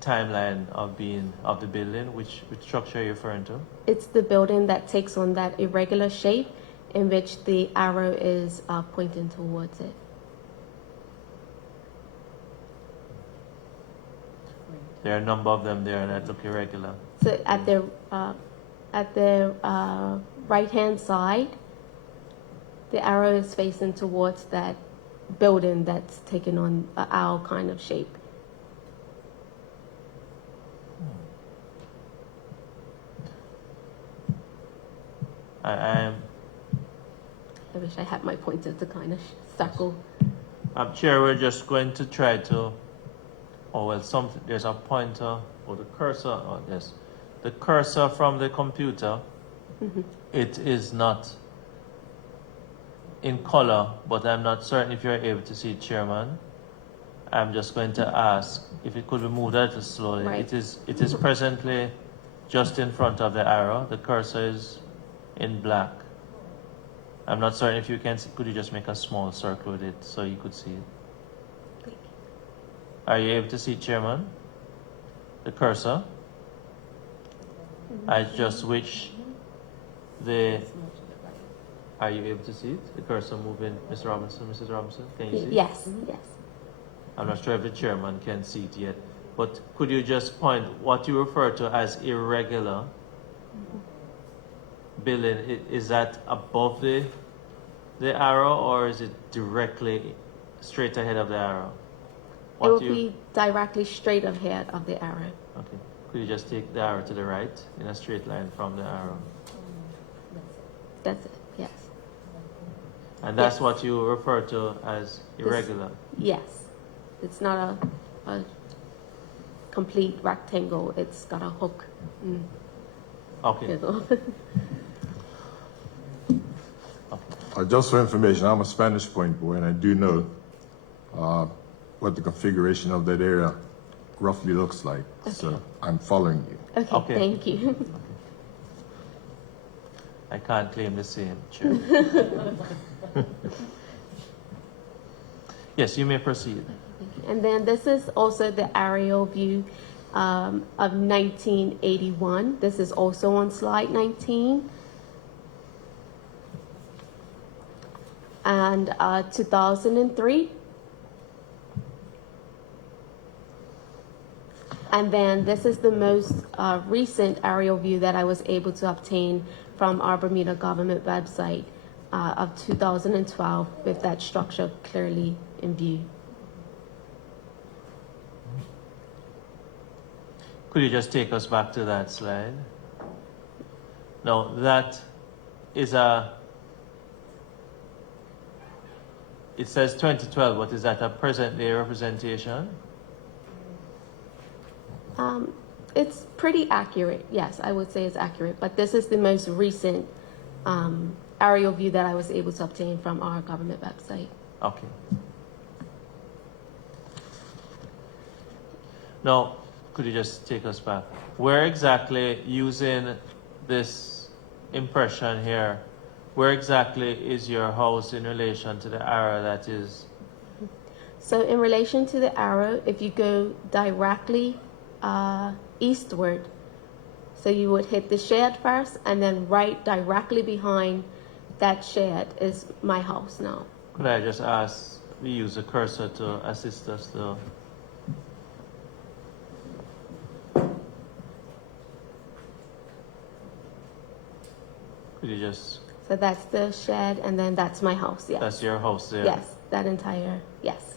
timeline of the building? Which structure are you referring to? It's the building that takes on that irregular shape in which the arrow is pointing towards it. There are a number of them there that look irregular. So at the right-hand side, the arrow is facing towards that building that's taken on an owl kind of shape. I wish I had my pointer to kind of circle. Chair, we're just going to try to, there's a pointer or the cursor, yes. The cursor from the computer, it is not in color, but I'm not certain if you're able to see it, Chairman. I'm just going to ask if it could be moved a little slowly. Right. It is presently just in front of the arrow. The cursor is in black. I'm not certain if you can see. Could you just make a small circle with it so you could see it? Are you able to see, Chairman? The cursor? I just switch Are you able to see it? The cursor moving, Mr. Robinson, Mrs. Robinson? Can you see it? Yes, yes. I'm not sure if the chairman can see it yet, but could you just point what you refer to as irregular building? Is that above the arrow, or is it directly straight ahead of the arrow? It will be directly straight ahead of the arrow. Okay. Could you just take the arrow to the right in a straight line from the arrow? That's it, yes. And that's Yes. what you refer to as irregular? Yes. It's not a complete rectangle. It's got a hook. Okay. Just for information, I'm a Spanish Point boy, and I do know what the configuration of that area roughly looks like. Okay. So I'm following you. Okay. Thank you. I can't claim the same, Chair. Yes, you may proceed. And then this is also the aerial view of 1981. This is also on slide 19. And 2003. And then this is the most recent aerial view that I was able to obtain from our Bermuda government website of 2012 with that structure clearly in view. Could you just take us back to that slide? No, that is it says 2012, but is that a present day representation? It's pretty accurate. Yes, I would say it's accurate. But this is the most recent aerial view that I was able to obtain from our government website. Okay. Now, could you just take us back? Where exactly, using this impression here, where exactly is your house in relation to the arrow that is? So in relation to the arrow, if you go directly eastward, so you would hit the shed first, and then right directly behind that shed is my house now. Could I just ask, we use a cursor to assist us to... Could you just... So that's the shed, and then that's my house, yes. That's your house there? Yes, that entire, yes.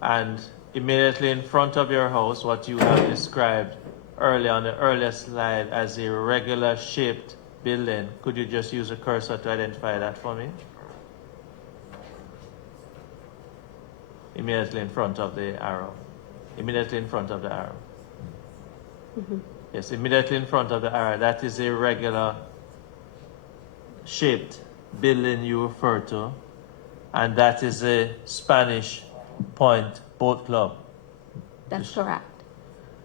And immediately in front of your house, what you have described earlier on the earlier slide as a regular shaped building, could you just use a cursor to identify that for me? Immediately in front of the arrow. Immediately in front of the arrow. Mm-hmm. Yes, immediately in front of the arrow. That is a regular shaped building you refer to. And that is a Spanish Point Boat Club. That's correct.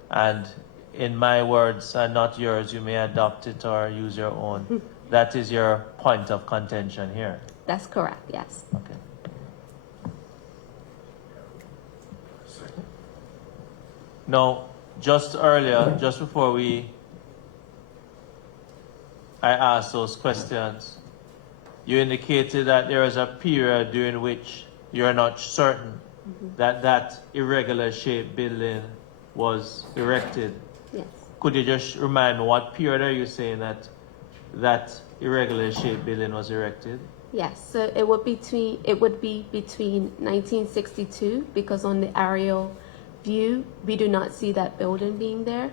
And in my words and not yours, you may adopt it or use your own. That is your point of contention here. That's correct, yes. Okay. Now, just earlier, just before I asked those questions, you indicated that there is a period during which you're not certain that irregular shaped building was erected. Yes. Could you just remind me, what period are you saying that irregular shaped building was erected? Yes, so it would be between 1962, because on the aerial view, we do not see that building being there.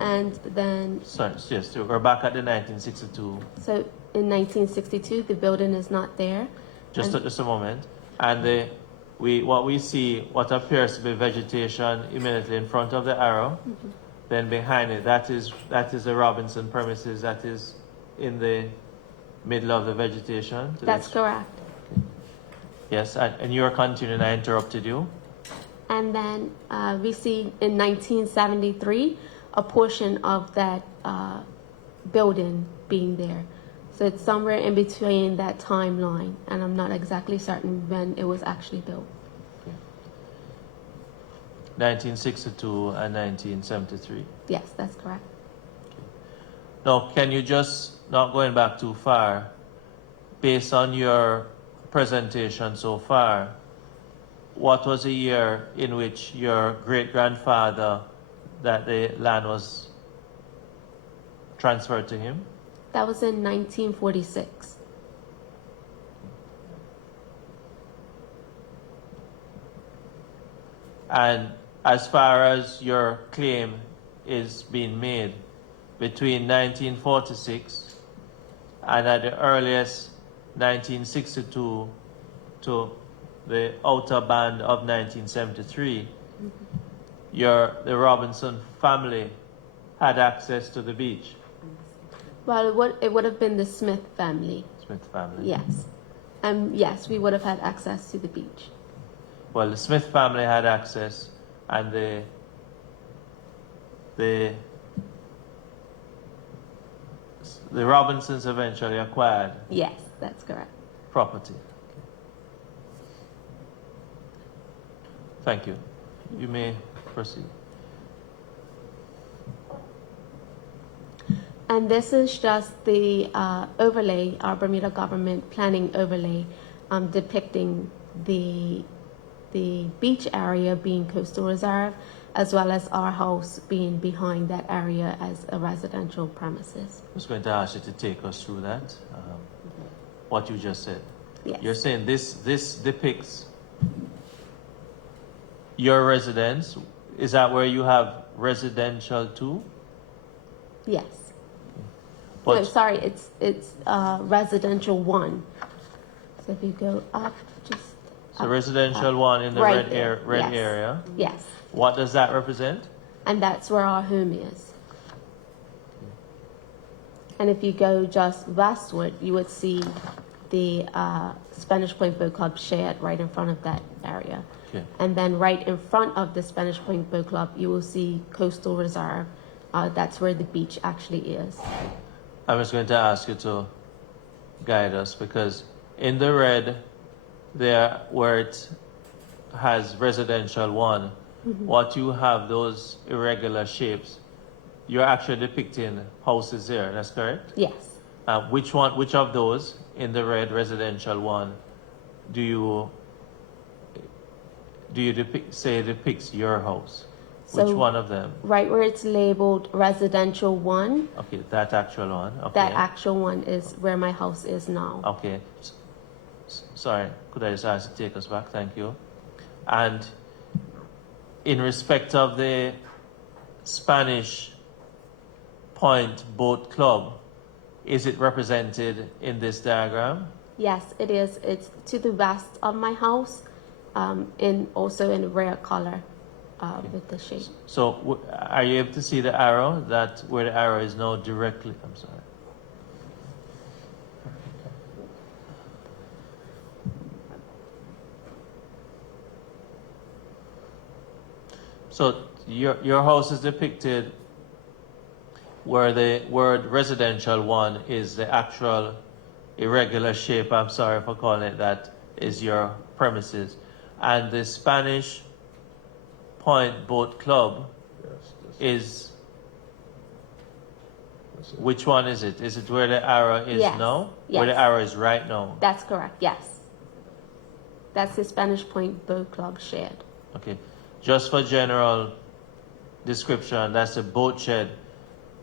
And then... Sorry, yes, we're back at the 1962. So in 1962, the building is not there. Just a moment. And what we see, what appears to be vegetation immediately in front of the arrow, then behind it, that is the Robinson premises that is in the middle of the vegetation. That's correct. Yes, and you are continuing, I interrupted you. And then we see in 1973 a portion of that building being there. So it's somewhere in between that timeline, and I'm not exactly certain when it was actually built. Okay. 1962 and 1973. Yes, that's correct. Okay. Now, can you just, not going back too far, based on your presentation so far, what was the year in which your great-grandfather, that the land was transferred to him? That was in 1946. And as far as your claim is being made, between 1946 and at the earliest 1962 to the outer band of 1973, the Robinson family had access to the beach. Well, it would have been the Smith family. Smith family. Yes. Yes, we would have had access to the beach. Well, the Smith family had access, and the Robinsons eventually acquired. Yes, that's correct. Property. Thank you. You may proceed. And this is just the overlay, our Bermuda government planning overlay, depicting the beach area being coastal reserve, as well as our house being behind that area as a residential premises. I was going to ask you to take us through that, what you just said. Yes. You're saying this depicts your residence. Is that where you have residential too? Yes. But No, sorry, it's residential 1. So if you go up just So residential one in the right red, there, red yes. area. Yes, What does that represent? and that's where our home is. And if you go just westward, you would see the Spanish Point Boat Club shed right in front of that area. Okay. And then right in front of the Spanish Point Boat Club, you will see Coastal Reserve. That's where the beach actually is. I was going to ask you to guide us because in the red, there where it has residential one, what you have those irregular shapes, you're actually depicting houses there. That's correct. Yes. Which of those in the red residential one do you depicts your house? Which So- one of them? Right where it's labeled residential 1, Okay, that actual one. Okay. that actual one is where my house is now. Okay. Sorry, could I just ask you to take us back? Thank you. And in respect of the Spanish Point Boat Club, is it represented in this diagram? Yes, it is. It's to the west of my house, also in rare color with the shape. So are you able to see the arrow, that where the arrow is now directly, I'm sorry. So your house is depicted where the word residential one is the actual irregular shape, I'm sorry for calling it that, is your premises. And the Spanish Point Boat Club is, which one is it? Is it where the arrow is Yes, now? Where the yes. arrow is right now? That's correct, yes. That's the Spanish Point Boat Club shed. Okay. Just for general description, that's a boat shed.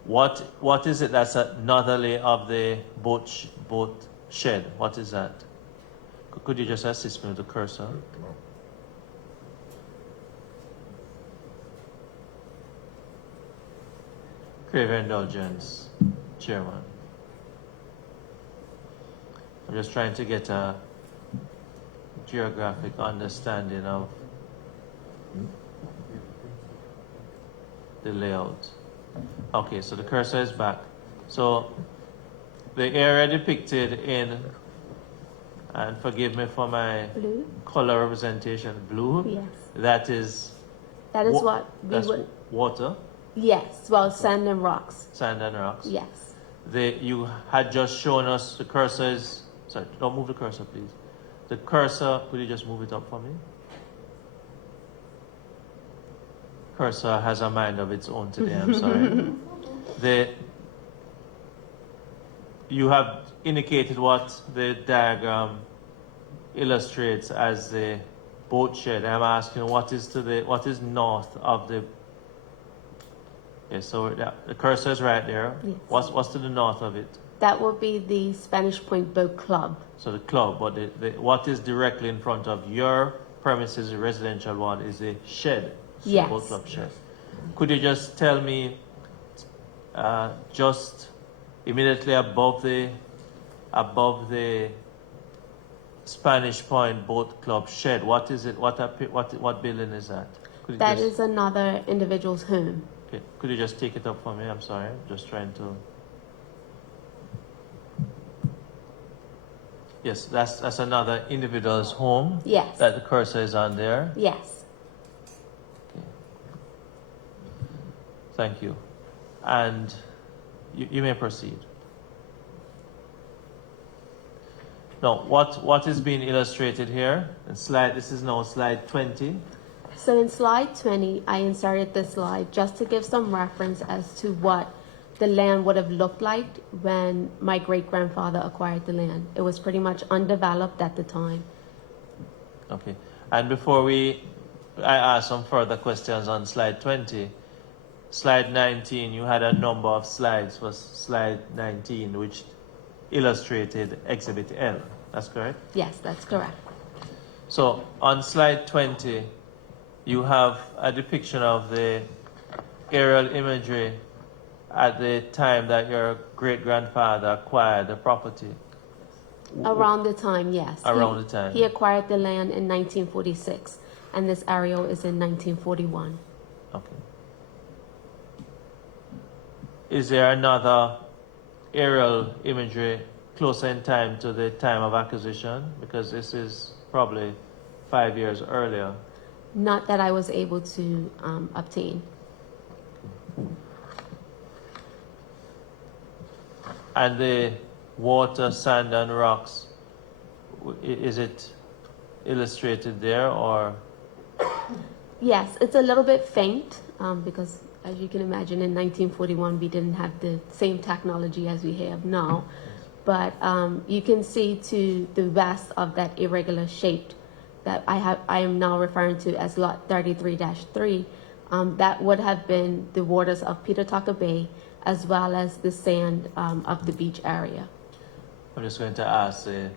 What is it that's a northerly of the boat shed? What is that? Could you just assist me with the cursor? Crave your indulgence, Chairman. I'm just trying to get a geographic understanding of the layout. Okay, so the cursor is back. So the area depicted in, and forgive me for my Blue? color representation, blue. Yes. That is That is what we that's would. water, Yes, well, sand and rocks. sand and rocks. Yes. You had just shown us the cursor is, sorry, don't move the cursor, please. The cursor, could you just move it up for me? Cursor has a mind of its own today, I'm sorry. You have indicated what the diagram illustrates as the boat shed. I'm asking what is north of the. Okay, so the cursor is right there. Yes. What's to the north of it? That would be the Spanish Point Boat Club. So the club, but what is directly in front of your premises, the residential one, is a shed. So Yes. boat club shed. Could you just tell me, just immediately above the Spanish Point Boat Club shed, what is it? What building is that? That is another individual's home. Okay. Could you just take it up for me? I'm sorry. Just trying to. Yes, that's another individual's home. Yes. That the cursor is on there. Yes. Okay. Thank you. And you may proceed. Now, what is being illustrated here? This is now slide 20. So in slide 20, I inserted this slide just to give some reference as to what the land would have looked like when my great-grandfather acquired the land. It was pretty much undeveloped at the time. Okay. And before I ask some further questions on slide 20, slide 19, you had a number of slides for slide 19, which illustrated Exhibit L. That's correct? Yes, that's correct. So on slide 20, you have a depiction of the aerial imagery at the time that your great-grandfather acquired the property. Around the time, yes. Around the time. He acquired the land in 1946, and this aerial is in 1941. Okay. Is there another aerial imagery closer in time to the time of acquisition? Because this is probably 5 years earlier. Not that I was able to obtain. And the water, sand, and rocks, is it illustrated there or? Yes, it's a little bit faint because, as you can imagine, in 1941 we didn't have the same technology as we have now. But you can see to the west of that irregular shape that I am now referring to as lot 33-3. That would have been the waters of Peter Tucker Bay, as well as the sand of the beach area. I'm just going to ask the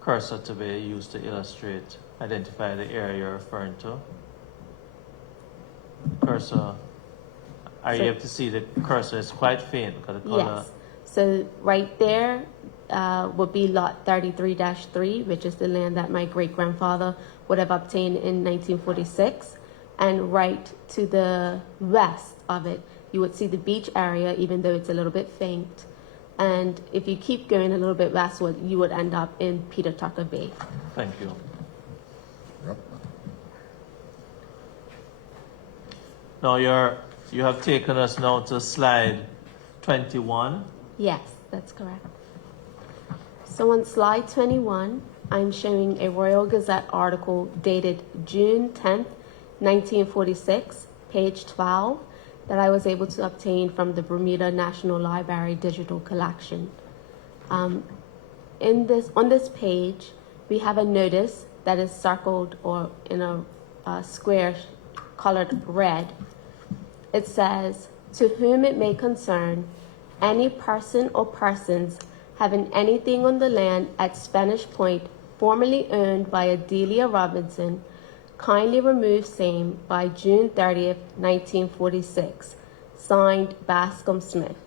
cursor to be used to illustrate, identify the area you're referring to. Cursor, are you able to see the cursor? It's quite faint because the color. Yes. So right there would be lot 33-3, which is the land that my great-grandfather would have obtained in 1946. And right to the west of it, you would see the beach area, even though it's a little bit faint. And if you keep going a little bit westward, you would end up in Peter Tucker Bay. Thank you. Yep. Now you have taken us now to slide 21. Yes, that's correct. So on slide 21, I'm showing a Royal Gazette article dated June 10th, 1946, page 12, that I was able to obtain from the Bermuda National Library digital collection. On this page, we have a notice that is circled or in a square colored red. It says, "To whom it may concern, any person or persons having anything on the land at Spanish Point formerly owned by Adelia Robinson, kindly remove same by June 30th, 1946. Signed, Bascom Smith."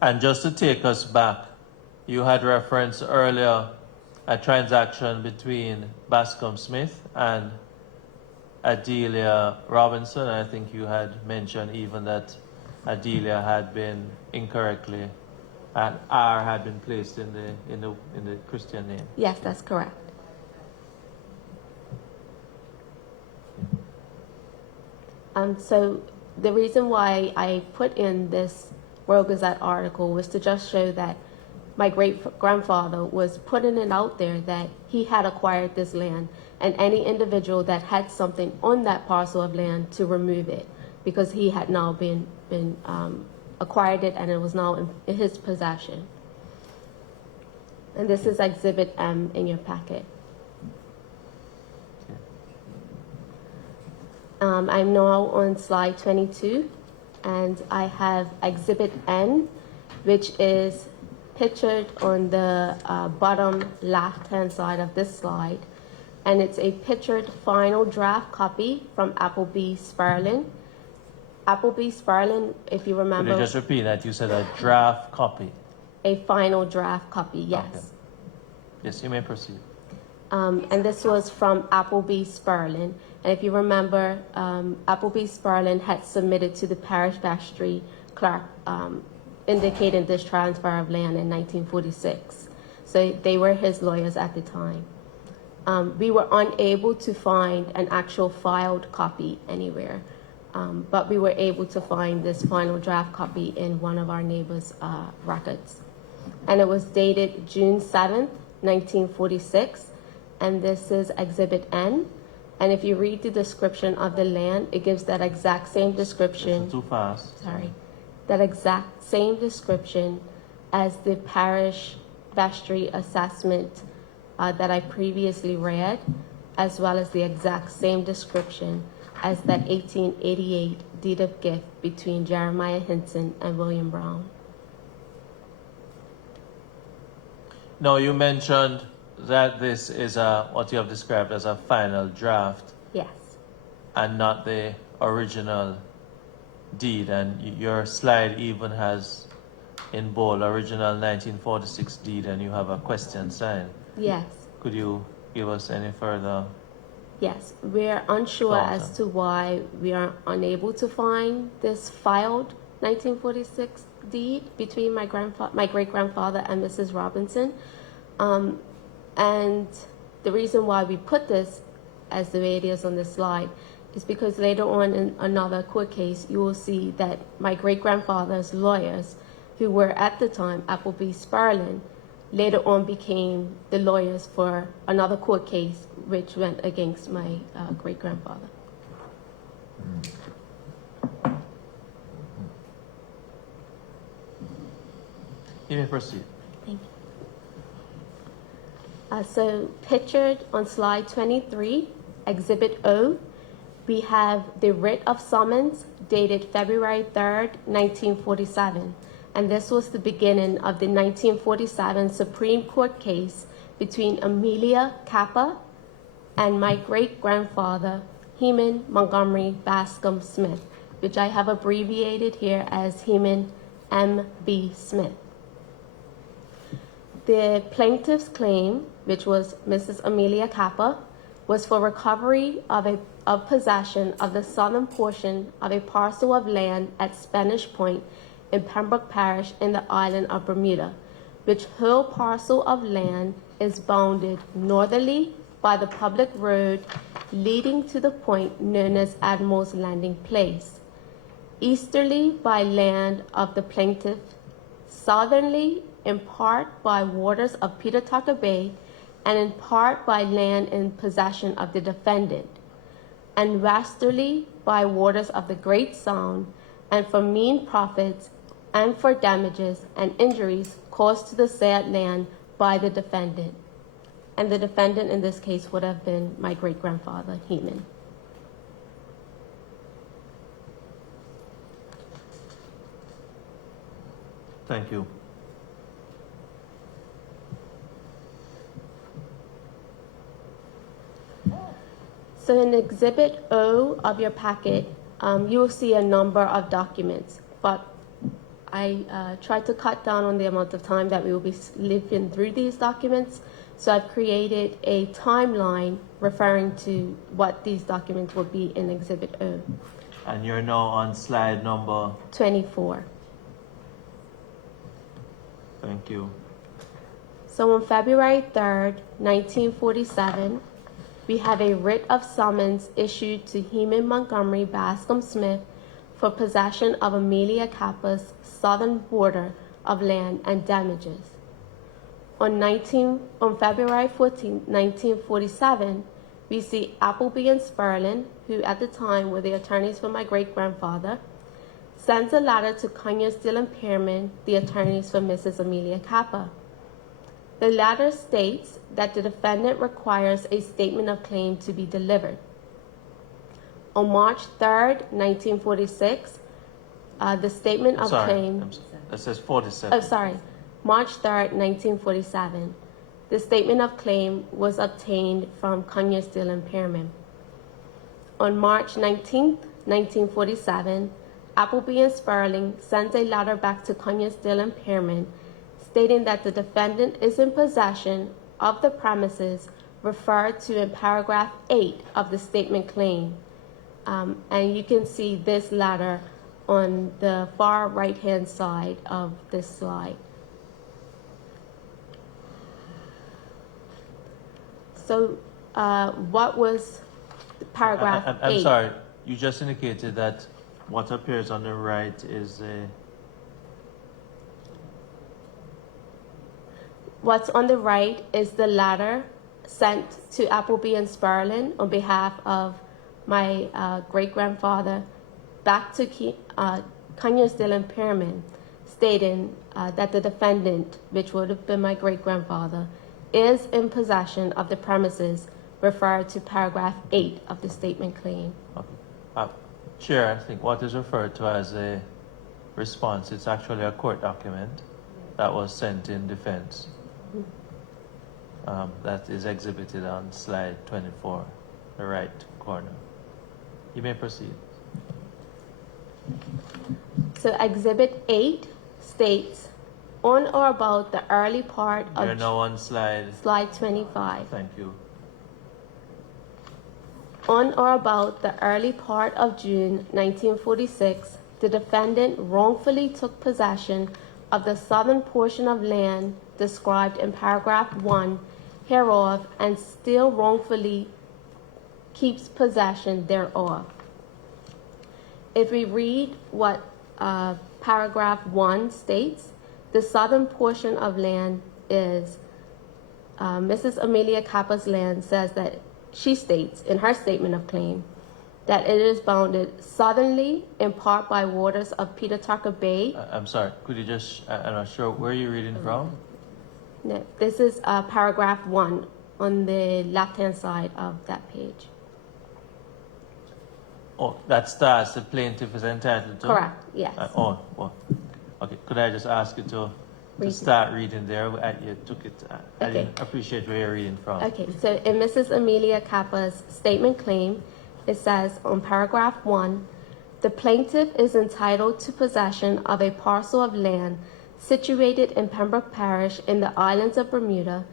And just to take us back, you had referenced earlier a transaction between Bascom Smith and Adelia Robinson. I think you had mentioned even that Adelia had been incorrectly, and R had been placed in the Christian name. Yes, that's correct. So the reason why I put in this Royal Gazette article was to just show that my great-grandfather was putting it out there that he had acquired this land, and any individual that had something on that parcel of land to remove it, because he had now been acquired it and it was now in his possession. And this is Exhibit M in your packet. I'm now on slide 22, and I have Exhibit N, which is pictured on the bottom left-hand side of this slide, and it's a pictured final draft copy from Appleby Sperlin. Appleby Sperlin, if you remember. Could you just repeat that? You said a draft copy. A final draft copy, yes. Okay. Yes, you may proceed. And this was from Appleby Sperlin. And if you remember, Appleby Sperlin had submitted to the parish vestry clerk indicating this transfer of land in 1946. So they were his lawyers at the time. We were unable to find an actual filed copy anywhere, but we were able to find this final draft copy in one of our neighbors' records. And it was dated June 7th, 1946, and this is Exhibit N. And if you read the description of the land, it gives that exact same description. This is too fast. Sorry. That exact same description as the parish vestry assessment that I previously read, as well as the exact same description as that 1888 deed of gift between Jeremiah Hinson and William Brown. Now, you mentioned that this is what you have described as a final draft Yes. and not the original deed, and your slide even has in bold, original 1946 deed, and you have a question sign. Yes. Could you give us any further? Yes, we're unsure Thought as on. to why we are unable to find this filed 1946 deed between my great grandfather and Mrs. Robinson. And the reason why we put this as the way it is on this slide is because later on in another court case, you will see that my great grandfather's lawyers, who were at the time Appleby Sparlin, later on became the lawyers for another court case which went against my great grandfather. You may proceed. Thank you. So pictured on slide 23, Exhibit O, we have the writ of summons dated February 3rd, 1947. And this was the beginning of the 1947 Supreme Court case between Amelia Kappa and my great-grandfather, Heman Montgomery Bascom Smith, which I have abbreviated here as Heman M.B. Smith. The plaintiff's claim, which was Mrs. Amelia Kappa, was for recovery of possession of the southern portion of a parcel of land at Spanish Point in Pembroke Parish in the island of Bermuda, which whole parcel of land is bounded northerly by the public road leading to the point known as Admiral's Landing Place, easterly by land of the plaintiff, southerly in part by waters of Peter Tucker Bay, and in part by land in possession of the defendant, and westerly by waters of the Great Sound, and for mean profits and for damages and injuries caused to the said land by the defendant. And the defendant in this case would have been my great-grandfather, Heman. Thank you. So in Exhibit O of your packet, you will see a number of documents, but I tried to cut down on the amount of time that we will be living through these documents. So I've created a timeline referring to what these documents will be in Exhibit O. And you're now on slide number. 24. Thank you. So on February 3rd, 1947, we have a writ of summons issued to Heman Montgomery Bascom Smith for possession of Amelia Kappa's southern border of land and damages. On February 14, 1947, we see Appleby and Sparlin, who at the time were the attorneys for my great-grandfather, sends a letter to Conyers, Dillon Pearman, the attorneys for Mrs. Amelia Kappa. The letter states that the defendant requires a statement of claim to be delivered. On March 3rd, 1946, the statement of claim... That says 47. Oh, sorry. March 3rd, 1947. The statement of claim was obtained from Conyers, Dillon Pearman. On March 19th, 1947, Appleby and Sparling sent a letter back to Conyers, Dillon Pearman stating that the defendant is in possession of the premises referred to in paragraph 8 of the statement claim. And you can see this letter on the far right-hand side of this slide. So what was paragraph 8? I'm sorry, you just indicated that what appears on the right is a... What's on the right is the letter sent to Appleby and Sparlin on behalf of my great-grandfather back to Conyers, Dillon Pearman, stating that the defendant, which would have been my great-grandfather, is in possession of the premises referred to paragraph 8 of the statement claim. Okay. Chair, I think what is referred to as a response, it's actually a court document that was sent in defense. That is exhibited on slide 24, the right corner. You may proceed. So Exhibit 8 states On or about the early part You're of now on slide. slide 25. Thank you. On or about the early part of June 1946, the defendant wrongfully took possession of the southern portion of land described in paragraph 1 hereof and still wrongfully keeps possession thereof. If we read what paragraph 1 states, the southern portion of land is Mrs. Amelia Kappa's land. Says that she states in her statement of claim that it is bounded southerly in part by waters of Peter Tucker Bay. I'm sorry, could you just, I'm not sure, where are you reading from? No, this is paragraph 1 on the left-hand side of that page. Oh, that starts, the plaintiff is entitled to? Correct, yes. Well, okay, could I just ask you to Read. start reading there? You took it, I Okay. didn't appreciate where you're reading from. Okay, so in Mrs. Amelia Kappa's statement claim, it says on paragraph 1, the plaintiff is entitled to possession of a parcel of land situated in Pembroke Parish in the islands of Bermuda,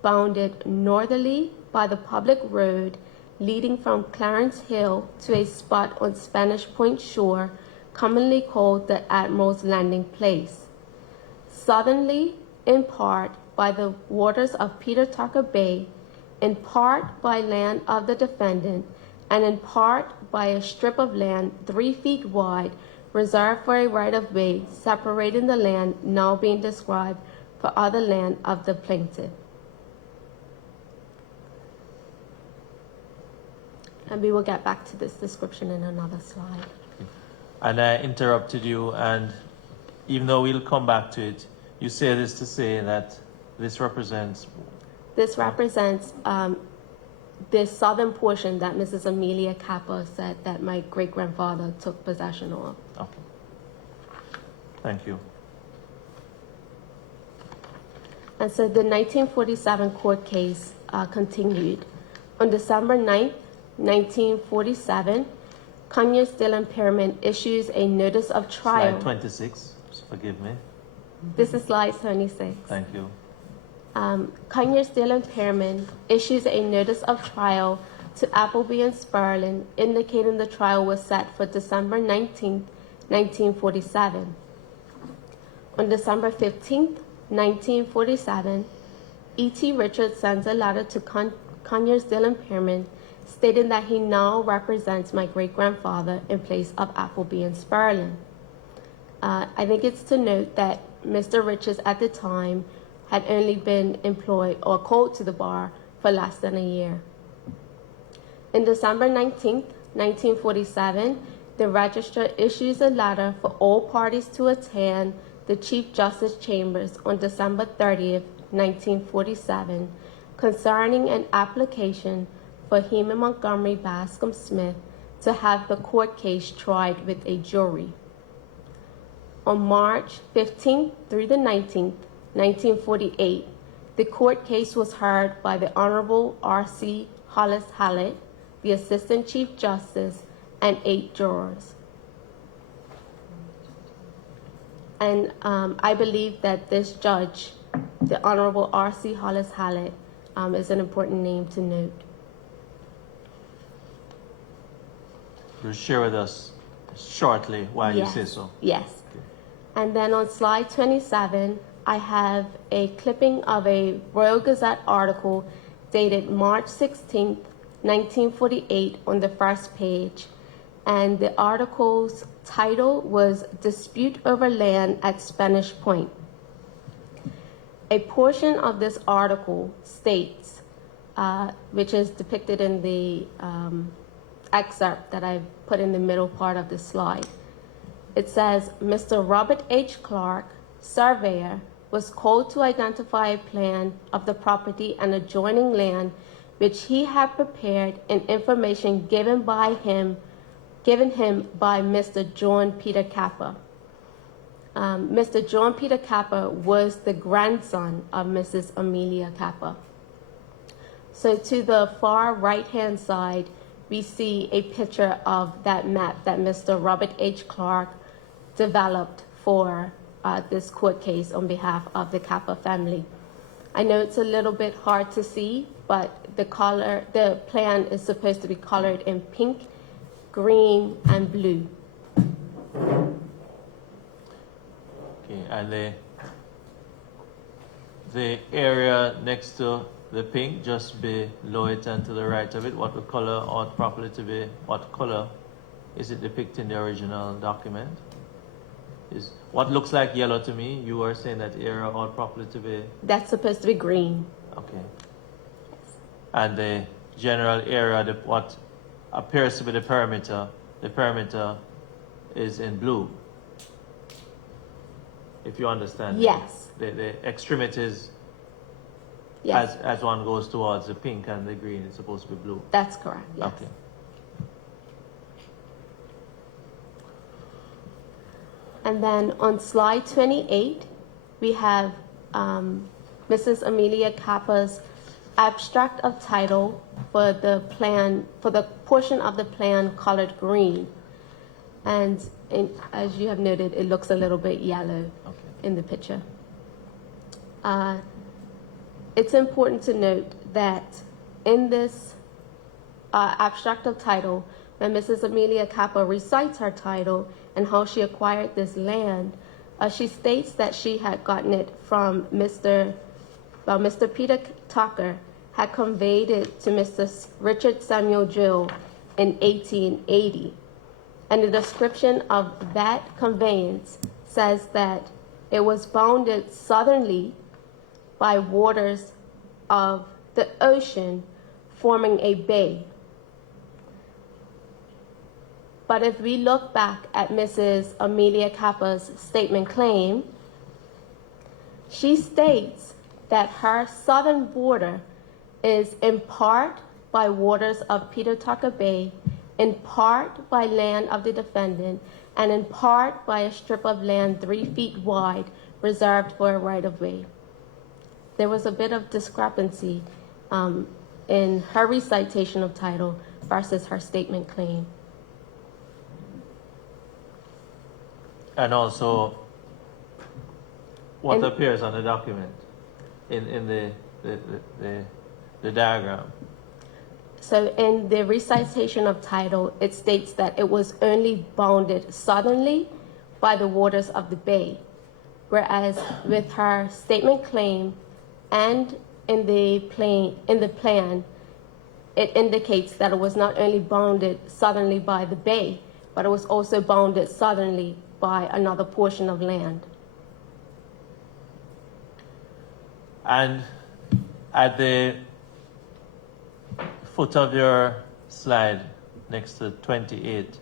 bounded northerly by the public road leading from Clarence Hill to a spot on Spanish Point shore, commonly called the Admiral's Landing Place. Southerly, in part, by the waters of Peter Tucker Bay, in part by land of the defendant, and in part by a strip of land 3 feet wide reserved for a right-of-way separating the land now being described for other land of the plaintiff. And we will get back to this description in another slide. And I interrupted you, and even though we'll come back to it, you say this to say that this represents. This represents the southern portion that Mrs. Amelia Kappa said that my great-grandfather took possession of. Okay. Thank you. And so the 1947 court case continued. On December 9th, 1947, Conyers Still Impairment issues a notice of trial. Slide 26, forgive me. This is slide 26. Thank you. Conyers Still Impairment issues a notice of trial to Appleby and Sperling, indicating the trial was set for December 19th, 1947. On December 15th, 1947, E.T. Richards sends a letter to Conyers Still Impairment stating that he now represents my great-grandfather in place of Appleby and Sperling. I think it's to note that Mr. Richards at the time had only been employed or called to the bar for less than a year. In December 19th, 1947, the registrar issues a letter for all parties to attend the Chief Justice Chambers on December 30th, 1947, concerning an application for Heman Montgomery Bascom Smith to have the court case tried with a jury. On March 15th through the 19th, 1948, the court case was heard by the Honorable R.C. Hollis Hallett, the Assistant Chief Justice, and 8 jurors. And I believe that this judge, the Honorable R.C. Hollis Hallett, is an important name to note. You'll share with us shortly why you say so. Yes. And then on slide 27, I have a clipping of a Royal Gazette article dated March 16th, 1948 on the first page. And the article's title was Dispute Over Land at Spanish Point. A portion of this article states, which is depicted in the excerpt that I put in the middle part of the slide. It says, Mr. Robert H. Clark, surveyor, was called to identify a plan of the property and adjoining land which he had prepared and information given him by Mr. John Peter Kappa. Mr. John Peter Kappa was the grandson of Mrs. Amelia Kappa. So to the far right-hand side, we see a picture of that map that Mr. Robert H. Clark developed for this court case on behalf of the Kappa family. I know it's a little bit hard to see, but the plan is supposed to be colored in pink, green, and blue. Okay, and the area next to the pink, just below it and to the right of it, what the color ought properly to be, what color is it depicted in the original document? Is what looks like yellow to me, you are saying that area ought properly to be, That's supposed to be green. okay. And the general area, what appears to be the perimeter is in blue. If you understand. Yes. The extremities, Yes, as one goes towards the pink and the green, it's supposed to be blue. that's correct. Yes. Okay. And then on slide 28, we have Mrs. Amelia Kappa's abstract of title for the plan, for the portion of the plan colored green. And as you have noted, it looks a little bit yellow in the picture. It's important to note that in this abstract of title, when Mrs. Amelia Kappa recites her title and how she acquired this land, she states that she had gotten it from Mr. Peter Tucker had conveyed it to Mr. Richard Samuel Gill in 1880. And the description of that conveyance says that it was bounded southerly by waters of the ocean forming a bay. But if we look back at Mrs. Amelia Kappa's statement claim, she states that her southern border is in part by waters of Peter Tucker Bay, in part by land of the defendant, and in part by a strip of land 3 feet wide reserved for a right-of-way. There was a bit of discrepancy in her recitation of title versus her statement claim. And also, what And- appears on the document in the diagram. So in the recitation of title, it states that it was only bounded southerly by the waters of the bay, whereas with her statement claim and in the plan, it indicates that it was not only bounded southerly by the bay, but it was also bounded southerly by another portion of land. And at the foot of your slide, next to 28,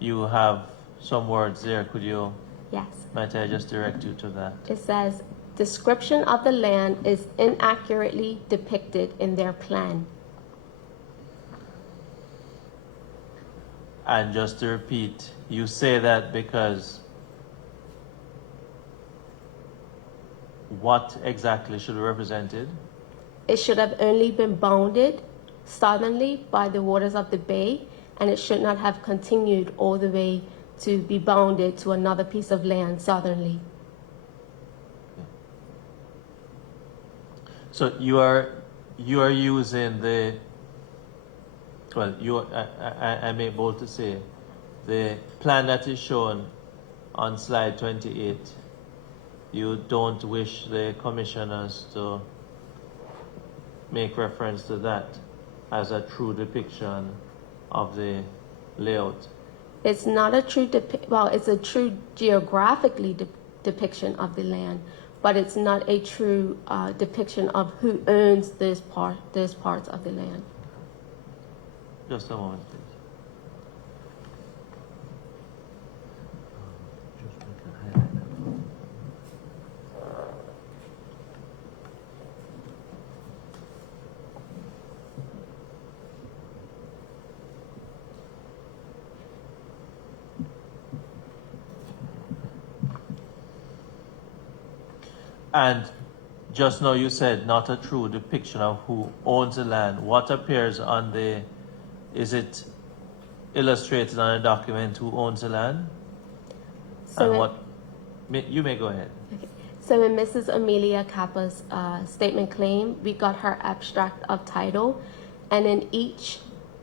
you have some words there. Yes. Might I just direct you to that? It says, description of the land is inaccurately depicted in their plan. And just to repeat, you say that because what exactly should be represented? It should have only been bounded southerly by the waters of the bay, and it should not have continued all the way to be bounded to another piece of land southerly. So you are using the, well, I may be able to say, the plan that is shown on slide 28, you don't wish the commissioners to make reference to that as a true depiction of the layout. It's not a true it's a true geographically depiction of the land, but it's not a true depiction of who owns those parts of the land. Just a moment, please. Just make a highlight that. And just now you said not a true depiction of who owns the land. What appears on the, is it illustrated on a document who owns the land? So And it- what, You may go ahead. So in Mrs. Amelia Kappa's statement claim, we got her abstract of title, and in each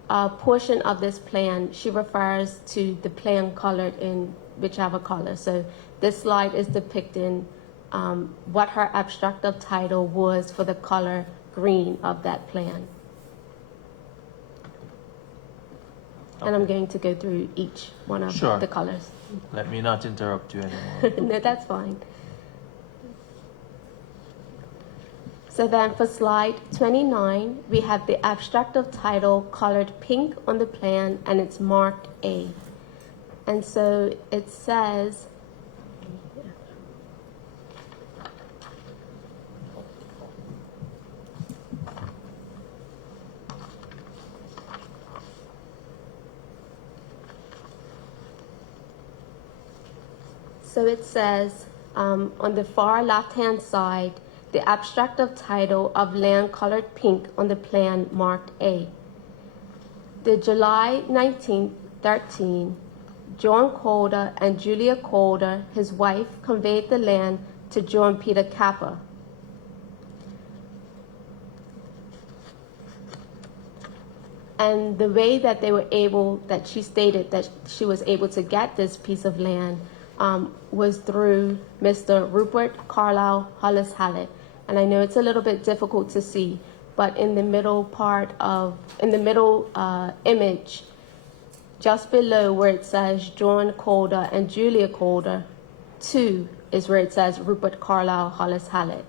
portion of this plan, she refers to the plan colored in whichever color. So this slide is depicting what her abstract of title was for the color green of that plan. And I'm going to go through each one of Sure. the colors. Let me not interrupt you anymore. No, that's fine. So then for slide 29, we have the abstract of title colored pink on the plan, and it's marked A. And so it says, on the far left-hand side, the abstract of title of land colored pink on the plan marked A. The July 1913, John Calder and Julia Calder, his wife, conveyed the land to John Peter Kappa. And the way that she stated that she was able to get this piece of land was through Mr. Rupert Carlisle Hollis Hallett. And I know it's a little bit difficult to see, but in the middle image, just below where it says John Calder and Julia Calder, 2 is where it says Rupert Carlisle Hollis Hallett.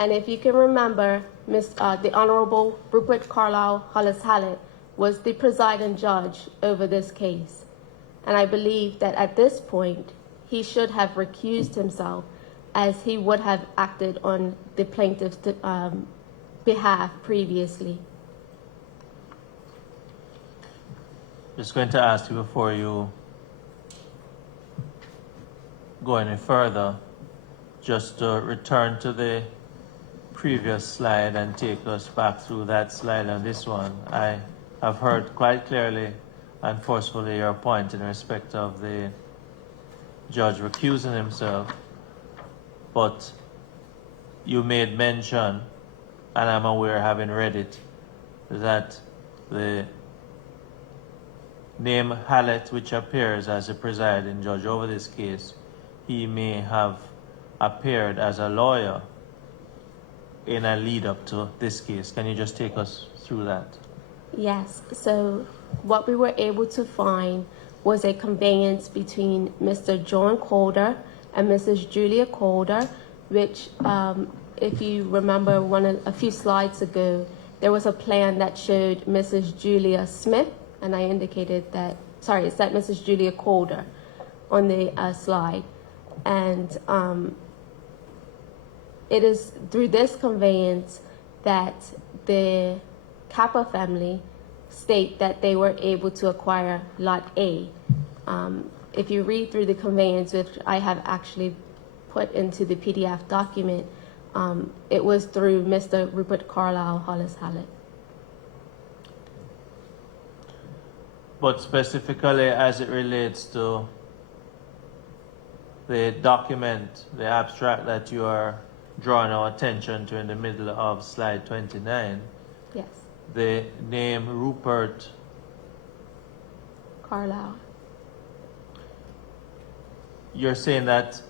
And if you can remember, the Honorable Rupert Carlisle Hollis Hallett was the presiding judge over this case. And I believe that at this point, he should have recused himself, as he would have acted on the plaintiff's behalf previously. Just going to ask you before you go any further, just to return to the previous slide and take us back through that slide and this one. I have heard quite clearly and forcefully your point in respect of the judge recusing himself, but you made mention, and I'm aware, having read it, that the name Hallett, which appears as a presiding judge over this case, he may have appeared as a lawyer in a lead up to this case. Can you just take us through that? Yes, so what we were able to find was a conveyance between Mr. John Calder and Mrs. Julia Calder, which, if you remember a few slides ago, there was a plan that showed Mrs. Julia Smith, and I indicated that, sorry, it said Mrs. Julia Calder on the slide. And it is through this conveyance that the Kappa family state that they were able to acquire Lot A. If you read through the conveyance, which I have actually put into the PDF document, it was through Mr. Rupert Carlisle Hollis Hallett. But specifically as it relates to the document, the abstract that you are drawing our attention to in the middle of slide 29, Yes, the name Rupert, Carlisle. you're saying that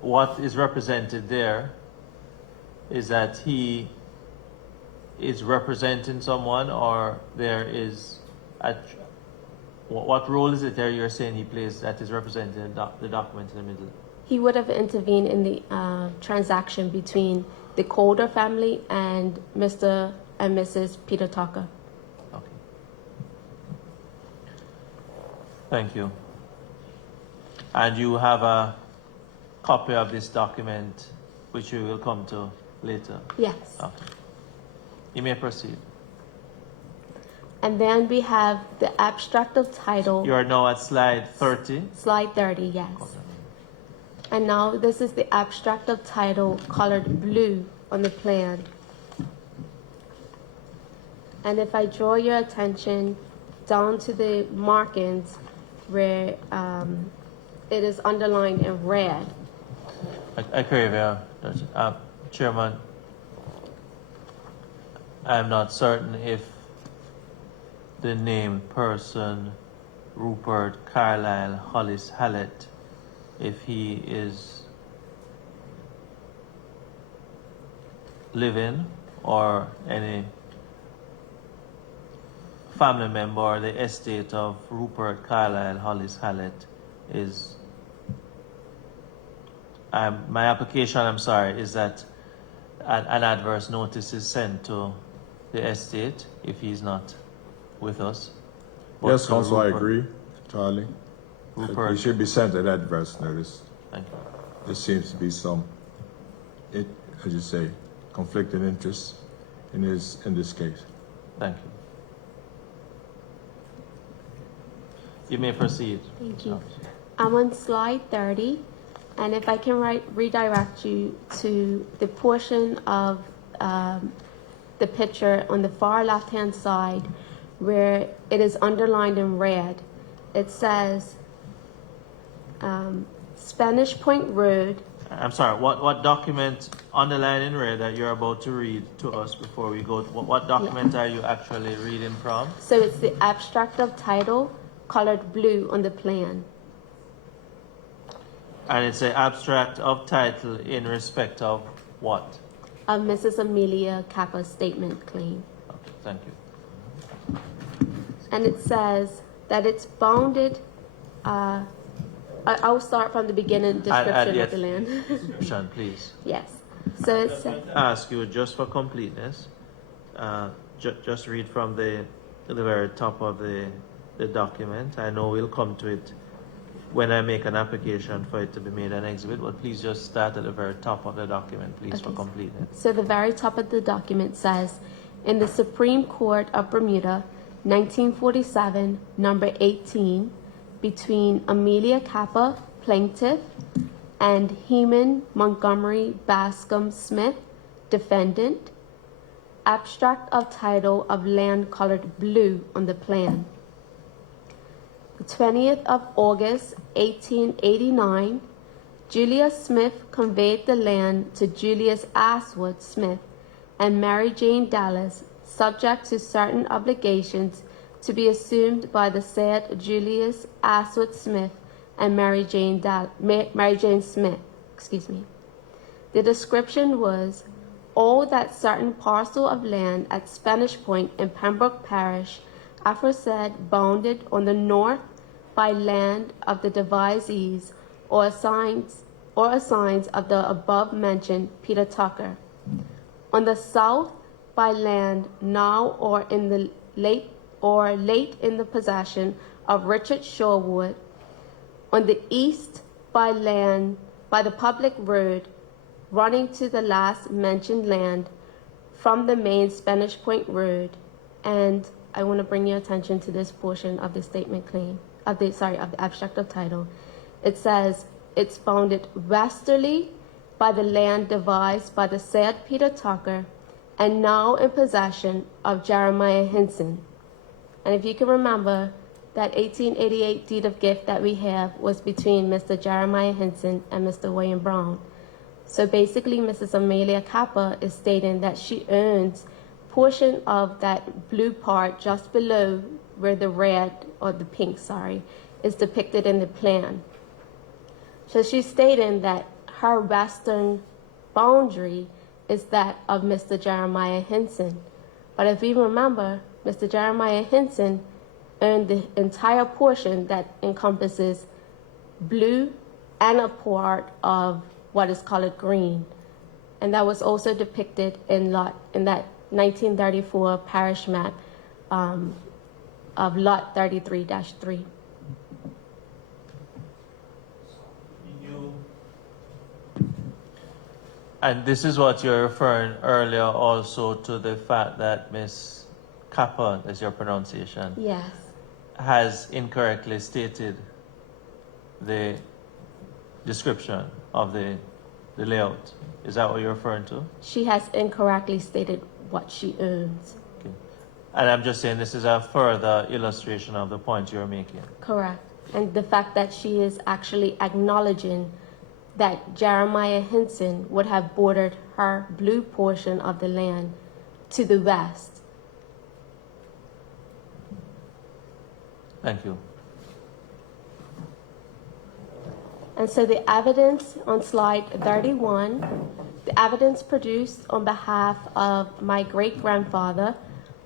what is represented there is that he is representing someone, or there is what role is it there you're saying he plays that is representing the document in the middle? He would have intervened in the transaction between the Calder family and Mr. and Mrs. Peter Tucker. Okay. Thank you. And you have a copy of this document, which we will come to later. Yes. Okay. You may proceed. And then we have the abstract of title. You are now at slide 30. Slide 30, yes. Okay. And now this is the abstract of title colored blue on the plan. And if I draw your attention down to the markings where it is underlined in red. I crave your Chairman. I'm not certain if the named person, Rupert Carlyle Hollis Hallett, if he is living or any family member or the estate of Rupert Carlyle Hollis Hallett is. My application, I'm sorry, is that an adverse notice is sent to the estate if he's not with us. But Yes, to Council, I Rupert- agree, Charlie. He Rupert, should be sent an adverse notice. thank you. There seems to be some, as you say, conflicting interests in this case. Thank you. You may proceed. Thank you. I'm on slide 30, and if I can redirect you to the portion of the picture on the far left-hand side where it is underlined in red. It says Spanish Point Road. I'm sorry, what document underlined in red that you're about to read to us before we go? What document are you actually reading from? So it's the abstract of title, colored blue on the plan. And it's an abstract of title in respect of what? Of Mrs. Amelia Kappa's statement claim. Okay, thank you. And it says that it's bounded, I'll start from the beginning description of the land. Description, please. Yes. So it says, Ask you just for completeness, just read from the very top of the document. I know we'll come to it when I make an application for it to be made an exhibit, but please just start at the very top of the document, please, for Okay. completeness. so the very top of the document says, in the Supreme Court of Bermuda, 1947, number 18, between Amelia Kappa, plaintiff, and Heman Montgomery Bascom Smith, defendant, abstract of title of land colored blue on the plan. The 20th of August, 1889, Julia Smith conveyed the land to Julius Aswood Smith and Mary Jane Dallas, subject to certain obligations to be assumed by the said Julius Aswood Smith and Mary Jane Smith. The description was all that certain parcel of land at Spanish Point in Pembroke Parish aforesaid bounded on the north by land of the devisees or assigns of the above mentioned Peter Tucker, on the south by land now or late in the possession of Richard Shorewood, on the east by land by the public road running to the last mentioned land from the main Spanish Point Road. And I want to bring your attention to this portion of the statement claim, of the abstract of title. It says it's bounded westerly by the land devised by the said Peter Tucker and now in possession of Jeremiah Hinson. And if you can remember, that 1888 deed of gift that we have was between Mr. Jeremiah Hinson and Mr. William Brown. So basically, Mrs. Amelia Kappa is stating that she owns portion of that blue part just below where the red, or the pink, is depicted in the plan. So she's stating that her western boundary is that of Mr. Jeremiah Hinson. But if we remember, Mr. Jeremiah Hinson owned the entire portion that encompasses blue and a part of what is colored green. And that was also depicted in that 1934 parish map of lot 33-3. And this is what you're referring earlier also to the fact that Miss Kappa, is your pronunciation, Yes. has incorrectly stated the description of the layout. Is that what you're referring to? She has incorrectly stated what she owns. Okay. And I'm just saying this is a further illustration of the point you're making. Correct. and the fact that she is actually acknowledging that Jeremiah Henson would have bordered her blue portion of the land to the west. Thank you. And so the evidence on slide 31, the evidence produced on behalf of my great-grandfather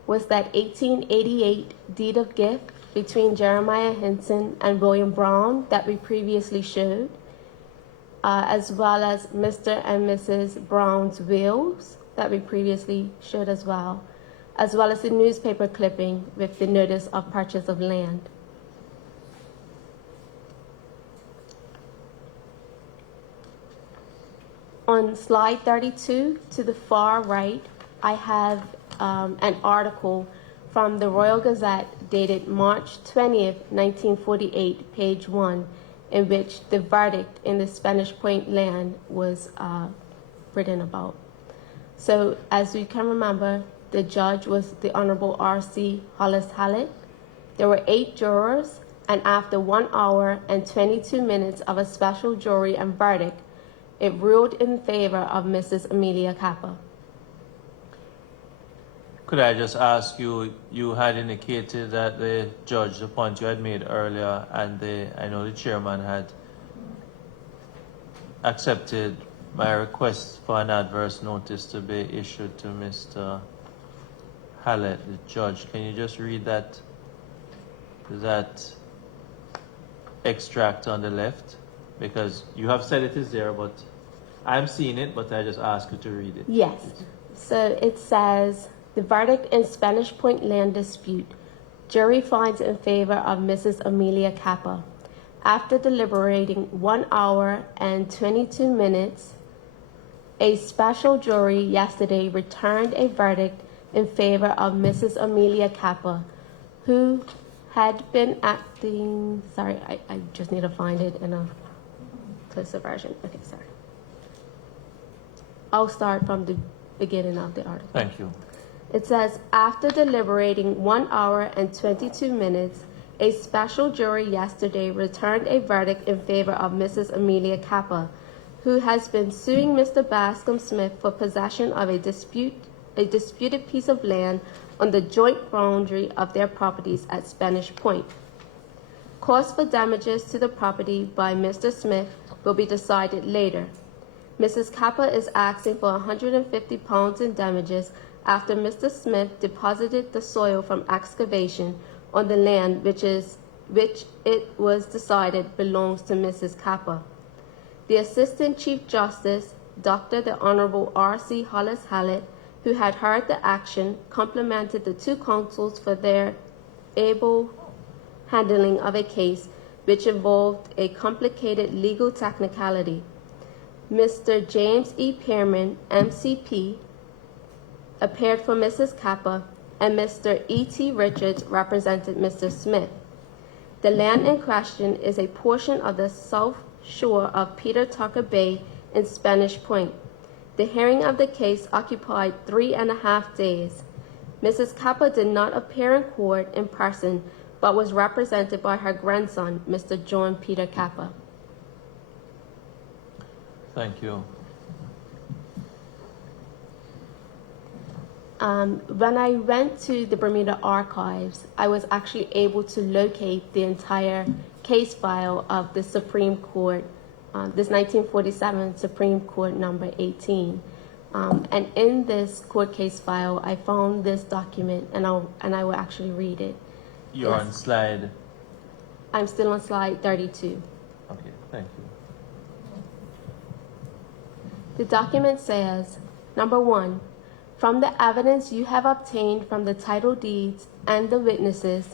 was that 1888 deed of gift between Jeremiah Henson and William Brown that we previously showed, as well as Mr. and Mrs. Brown's wills that we previously showed as well as the newspaper clipping with the notice of purchase of land. On slide 32, to the far right, I have an article from the Royal Gazette dated March 20th, 1948, page 1, in which the verdict in the Spanish Point land was written about. So, as you can remember, the judge was the Honorable R.C. Hollis Hallett. There were 8 jurors, and after 1 hour and 22 minutes of a special jury and verdict, it ruled in favor of Mrs. Amelia Kappa. Could I just ask you, you had indicated that the judge, the point you had made earlier, and I know the chairman had accepted my request for an adverse notice to be issued to Mr. Hallett, the judge. Can you just read that extract on the left? Because you have said it is there, but I'm seeing it, but I just ask you to read it. Yes. So it says, the verdict in Spanish Point land dispute. Jury finds in favor of Mrs. Amelia Kappa. After deliberating 1 hour and 22 minutes, a special jury yesterday returned a verdict in favor of Mrs. Amelia Kappa, who had been acting, sorry, I just need to find it in a closer version. Okay, sorry. I'll start from the beginning of the article. Thank you. It says, after deliberating 1 hour and 22 minutes, a special jury yesterday returned a verdict in favor of Mrs. Amelia Kappa, who has been suing Mr. Bascom Smith for possession of a disputed piece of land on the joint boundary of their properties at Spanish Point. Cost for damages to the property by Mr. Smith will be decided later. Mrs. Kappa is asking for 150 pounds in damages after Mr. Smith deposited the soil from excavation on the land which it was decided belongs to Mrs. Kappa. The Assistant Chief Justice, Dr. the Honorable R.C. Hollis Hallett, who had heard the action, complimented the 2 counsels for their able handling of a case which involved a complicated legal technicality. Mr. James E. Pearman, MCP, appeared for Mrs. Kappa, and Mr. E.T. Richards represented Mr. Smith. The land in question is a portion of the south shore of Peter Tucker Bay in Spanish Point. The hearing of the case occupied 3.5 days. Mrs. Kappa did not appear in court in person, but was represented by her grandson, Mr. John Peter Kappa. Thank you. When I went to the Bermuda archives, I was actually able to locate the entire case file of the Supreme Court, this 1947 Supreme Court number 18. And in this court case file, I found this document, and I will actually read it. You're on slide. I'm still on slide 32. Okay, thank you. The document says, number 1, from the evidence you have obtained from the title deeds and the witnesses,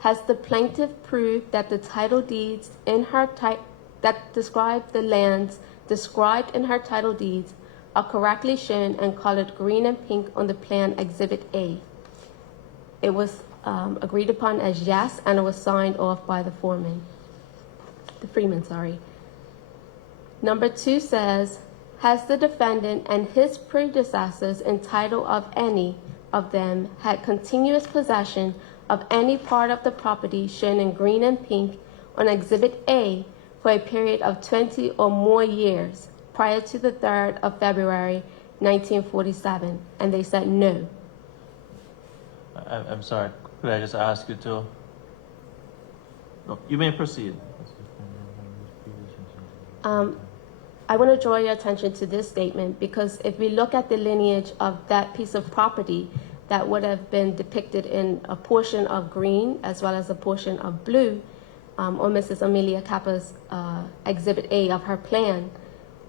has the plaintiff proved that the title deeds in her that describe the lands described in her title deeds are correctly shown and colored green and pink on the plan Exhibit A? It was agreed upon as yes, and it was signed off by the freeman. Number 2 says, has the defendant and his predecessors in title of any of them had continuous possession of any part of the property shown in green and pink on Exhibit A for a period of 20 or more years prior to the 3rd of February, 1947? And they said no. I'm sorry, could I just ask you to? No, you may proceed. I want to draw your attention to this statement because if we look at the lineage of that piece of property, that would have been depicted in a portion of green as well as a portion of blue on Mrs. Amelia Kappa's Exhibit A of her plan.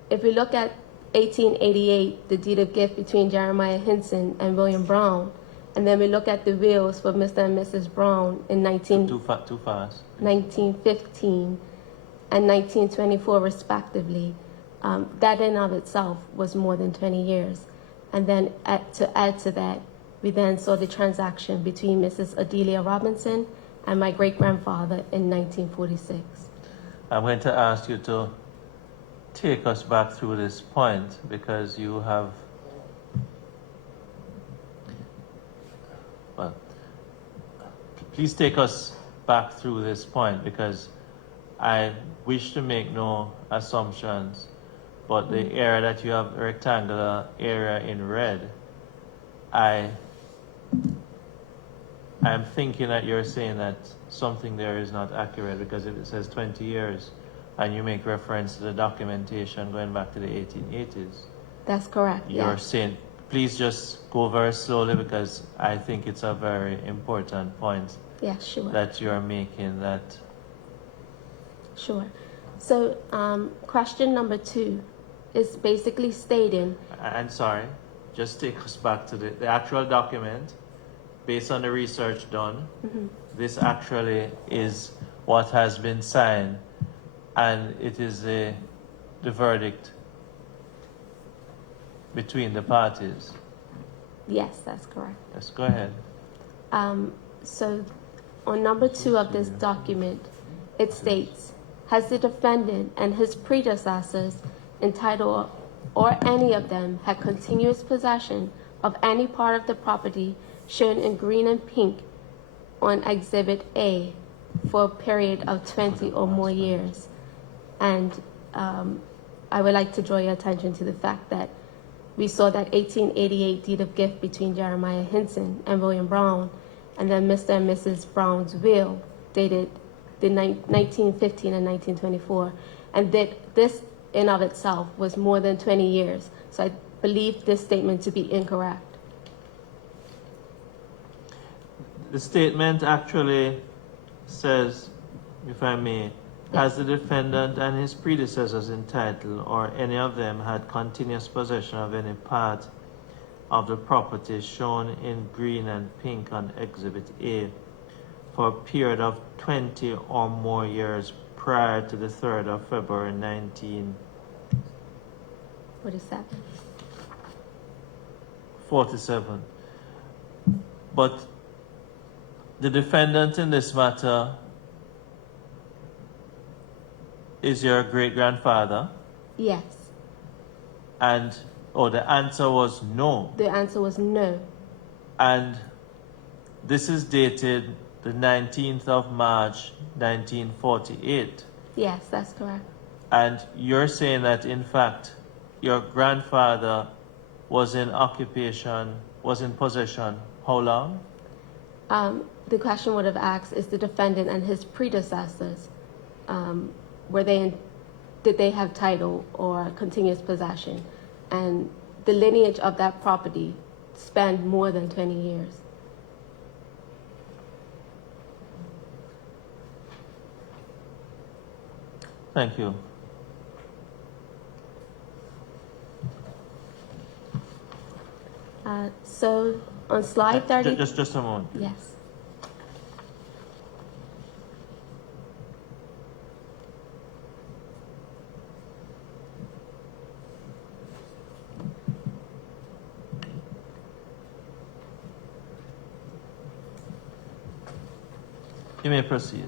If we look at 1888, the deed of gift between Jeremiah Hinson and William Brown, and then we look at the wills for Mr. and Mrs. Brown in Too fast. 1915 and 1924 respectively, that in of itself was more than 20 years. And then to add to that, we then saw the transaction between Mrs. Adelia Robinson and my great-grandfather in 1946. I'm going to ask you to take us back through this point because you have, well, please take us back through this point because I wish to make no assumptions, but the area that you have, rectangular area in red, I'm thinking that you're saying that something there is not accurate because if it says 20 years and you make reference to the documentation going back to the 1880s. That's correct. You're Yes. saying, please just go very slowly because I think it's a very important point Yeah, sure. that you're making that. Sure. So, question number 2 is basically stating, I'm sorry, just take us back to the actual document. Based on the research done, this actually is what has been signed, and it is the verdict between the parties. yes, that's correct. Let's go ahead. So, on number 2 of this document, it states, has the defendant and his predecessors entitled or any of them had continuous possession of any part of the property shown in green and pink on Exhibit A for a period of 20 or more years. And I would like to draw your attention to the fact that we saw that 1888 deed of gift between Jeremiah Hinson and William Brown, and then Mr. and Mrs. Brown's will dated the 1915 and 1924, and that this in of itself was more than 20 years. So I believe this statement to be incorrect. The statement actually says, if I may, has the defendant and his predecessors entitled or any of them had continuous possession of any part of the property shown in green and pink on Exhibit A for a period of 20 or more years prior to the 3rd of February 1947. But the defendant in this matter is your great-grandfather, Yes. and the answer was no. The answer was no. And this is dated the 19th of March, 1948. Yes, that's correct. And you're saying that, in fact, your grandfather was in occupation, was in possession, how long? The question would have asked, is the defendant and his predecessors, did they have title or continuous possession? And the lineage of that property spanned more than 20 years. Thank you. So on slide 30. Just a moment. Yes. You may proceed.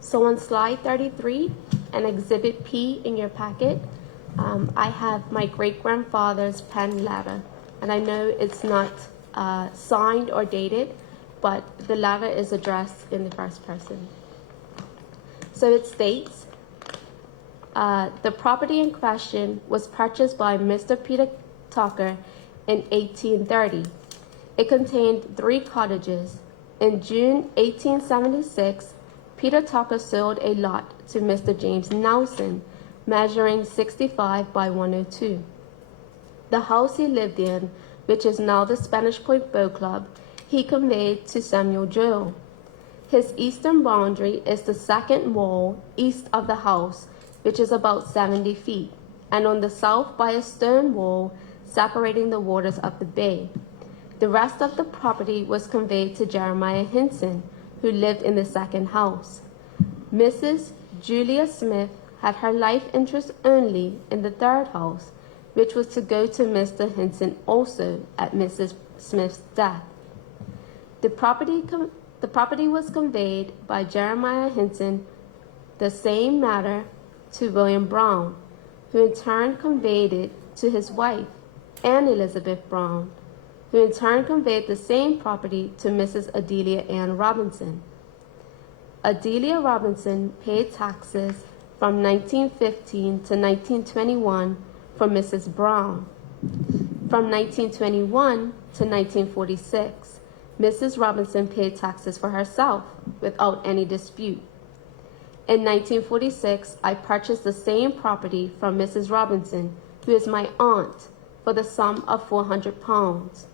So on slide 33 and Exhibit P in your packet, I have my great-grandfather's pen letter. And I know it's not signed or dated, but the latter is addressed in the first person. So it states, the property in question was purchased by Mr. Peter Tucker in 1830. It contained 3 cottages. In June 1876, Peter Tucker sold a lot to Mr. James Nelson, measuring 65 by 102. The house he lived in, which is now the Spanish Point Boat Club, he conveyed to Samuel Joe. His eastern boundary is the second wall east of the house, which is about 70 feet, and on the south by a stone wall separating the waters of the bay. The rest of the property was conveyed to Jeremiah Hinson, who lived in the second house. Mrs. Julia Smith had her life interest only in the third house, which was to go to Mr. Hinson also at Mrs. Smith's death. The property was conveyed by Jeremiah Hinson, the same matter, to William Brown, who in turn conveyed it to his wife, Anne Elizabeth Brown, who in turn conveyed the same property to Mrs. Adelia Ann Robinson. Adelia Robinson paid taxes from 1915 to 1921 for Mrs. Brown. From 1921 to 1946, Mrs. Robinson paid taxes for herself without any dispute. In 1946, I purchased the same property from Mrs. Robinson, who is my aunt, for the sum of £400.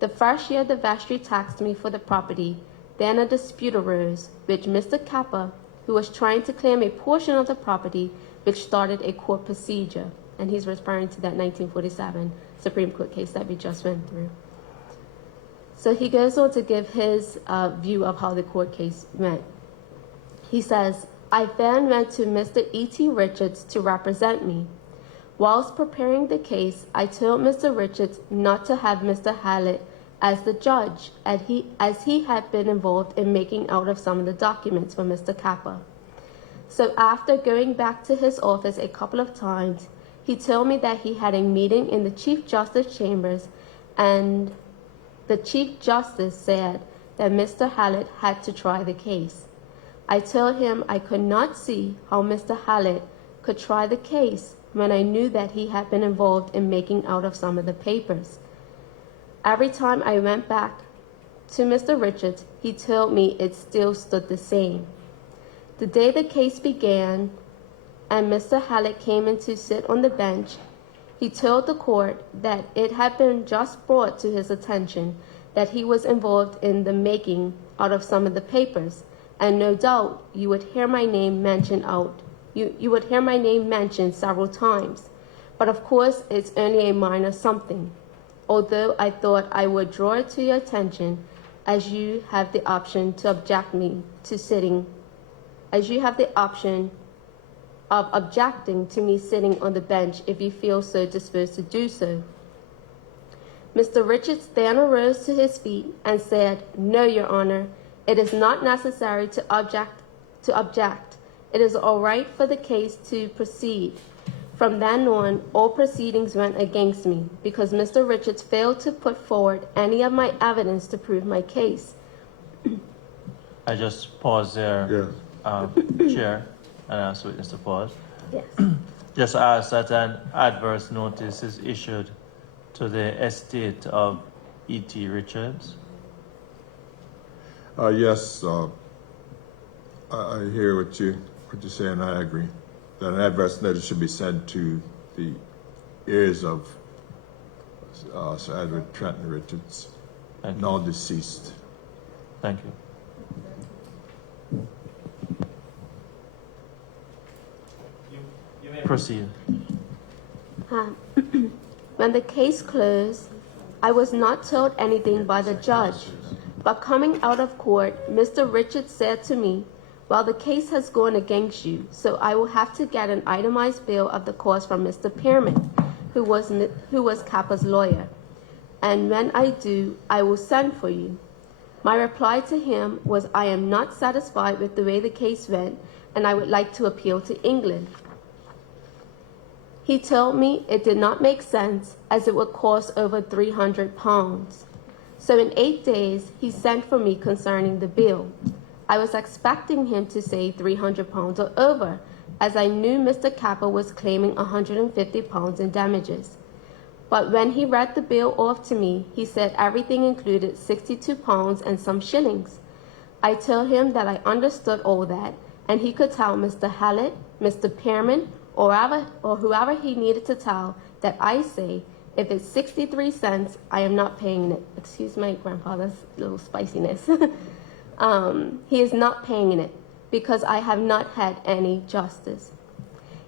The first year the vestry taxed me for the property, then a dispute arose, which Mr. Kappa, who was trying to claim a portion of the property, which started a court procedure. And he's referring to that 1947 Supreme Court case that we just went through. So he goes on to give his view of how the court case went. He says, I then went to Mr. E.T. Richards to represent me. Whilst preparing the case, I told Mr. Richards not to have Mr. Hallett as the judge, as he had been involved in making out of some of the documents for Mr. Kappa. So after going back to his office a couple of times, he told me that he had a meeting in the Chief Justice chambers, and the Chief Justice said that Mr. Hallett had to try the case. I told him I could not see how Mr. Hallett could try the case when I knew that he had been involved in making out of some of the papers. Every time I went back to Mr. Richards, he told me it still stood the same. The day the case began and Mr. Hallett came in to sit on the bench, he told the court that it had been just brought to his attention that he was involved in the making out of some of the papers, and no doubt you would hear my name mentioned you would hear my name mentioned several times. But of course, it's only a minor something, although I thought I would draw it to your attention as you have the option to object me to sitting, as you have the option of objecting to me sitting on the bench if you feel so disposed to do so. Mr. Richards then arose to his feet and said, No, Your Honor, it is not necessary to object. It is all right for the case to proceed. From then on, all proceedings went against me because Mr. Richards failed to put forward any of my evidence to prove my case. I just pause there, Yes. Chair, and ask witness to pause. Yes. Just ask that an adverse notice is issued to the estate of E.T. Richards. Yes, I hear what you're saying. I agree that an adverse notice should be sent to the heirs of Sir Edward Trenton Richards, Thank you. now deceased. Thank you. You may proceed. When the case closed, I was not told anything by the judge, but coming out of court, Mr. Richards said to me, well, the case has gone against you, so I will have to get an itemized bill of the cost from Mr. Pearman, who was Kappa's lawyer. And when I do, I will send for you. My reply to him was, I am not satisfied with the way the case went, and I would like to appeal to England. He told me it did not make sense as it would cost over £300. So in 8 days, he sent for me concerning the bill. I was expecting him to say 300 pounds or over, as I knew Mr. Kappa was claiming 150 pounds in damages. But when he read the bill off to me, he said everything included 62 pounds and some shillings. I told him that I understood all that, and he could tell Mr. Hallett, Mr. Pearman, or whoever he needed to tell that I say, if it's 63 cents, I am not paying it. Excuse my grandfather's little spiciness. He is not paying it because I have not had any justice.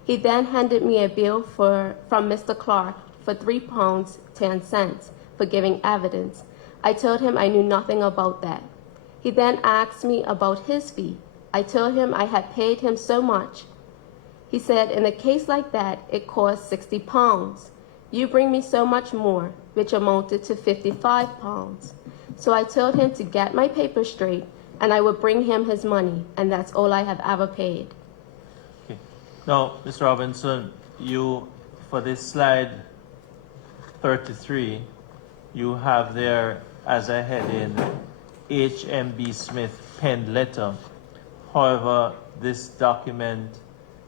He then handed me a bill from Mr. Clark for 3 pounds 10 cents for giving evidence. I told him I knew nothing about that. He then asked me about his fee. I told him I had paid him so much. He said, in a case like that, it costs 60 pounds. You bring me so much more, which amounted to 55 pounds. So I told him to get my papers straight, and I would bring him his money, and that's all I have ever paid. Okay. Now, Mr. Robinson, you, for this slide 33, you have there as a heading, HMB Smith penned letter. However, this document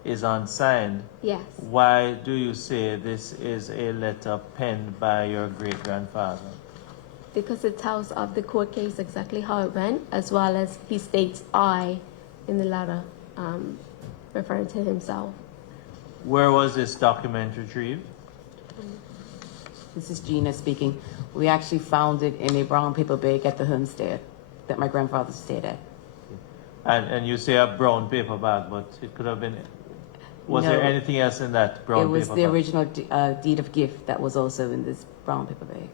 is unsigned. Yes, Why do you say this is a letter penned by your great-grandfather? because it tells of the court case exactly how it went, as well as he states I in the letter, referring to himself. Where was this document retrieved? This is Gina speaking. We actually found it in a brown paper bag at the homestead that my grandfather stayed at. And you say a brown paper bag, but it could have been. Was No. there anything else in that brown It paper was bag? the original deed of gift that was also in this brown paper bag.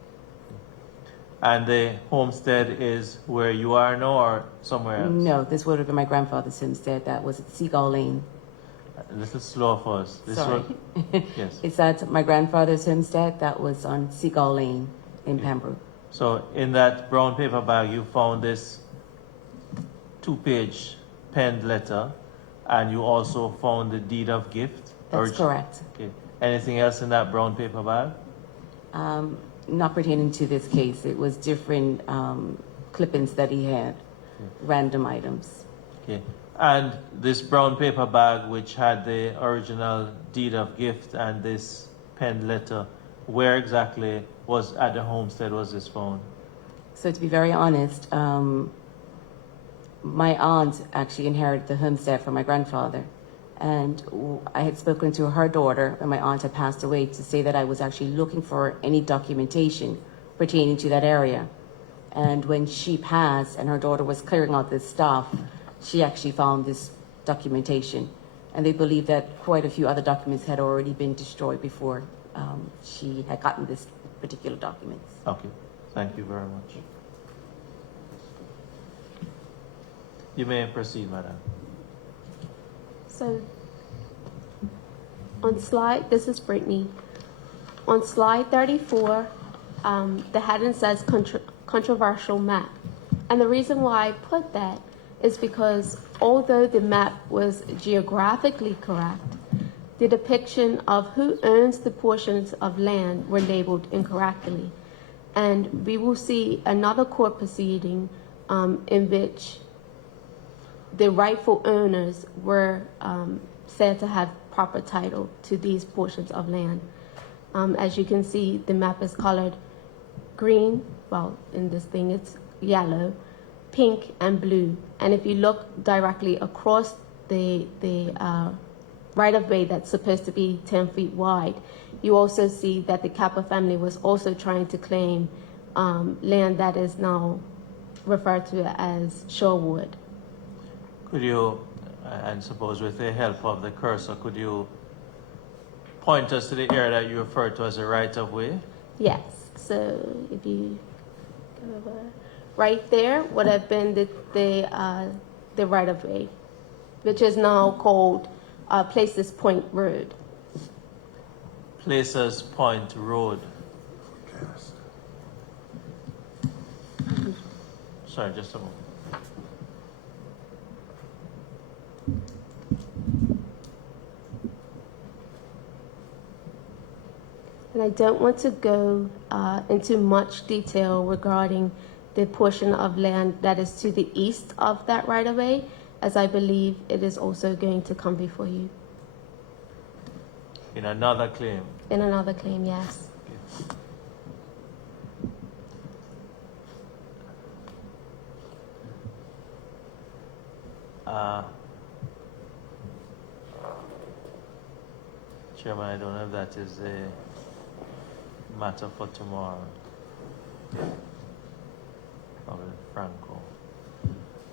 And the homestead is where you are now, or somewhere else? No, this would have been my grandfather's homestead. That was at Seagull Lane. A little slow for us. This Sorry. Yes. It's at my grandfather's homestead. That was on Seagull Lane in Pembroke. So in that brown paper bag, you found this 2-page penned letter, and you also found the deed of gift? That's correct. Okay. Anything else in that brown paper bag? Not pertaining to this case. It was different clippings that he had, random items. Okay. And this brown paper bag, which had the original deed of gift and this penned letter, where exactly was at the homestead was this found? So to be very honest, my aunt actually inherited the homestead from my grandfather. And I had spoken to her daughter when my aunt had passed away to say that I was actually looking for any documentation pertaining to that area. And when she passed and her daughter was clearing out this stuff, she actually found this documentation. And they believe that quite a few other documents had already been destroyed before she had gotten this particular documents. Okay. Thank you very much. You may proceed, madam. So, on slide, this is Britney. On slide 34, the heading says controversial map. And the reason why I put that is because although the map was geographically correct, the depiction of who owns the portions of land were labeled incorrectly. And we will see another court proceeding in which the rightful owners were said to have proper title to these portions of land. As you can see, the map is colored green, well, in this thing it's yellow, pink, and blue. And if you look directly across the right-of-way that's supposed to be 10 feet wide, you also see that the Kappa family was also trying to claim land that is now referred to as Shorewood. Could you, and suppose with the help of the cursor, could you point us to the area that you refer to as a right-of-way? Yes, so if you go over, right there would have been the right-of-way, which is now called Places Point Road. Places Point Road. Sorry, just a moment. And I don't want to go into much detail regarding the portion of land that is to the east of that right-of-way, as I believe it is also going to come before you In another claim. in another claim, yes. Chairman, I don't know if that is a matter for tomorrow. Probably Franco.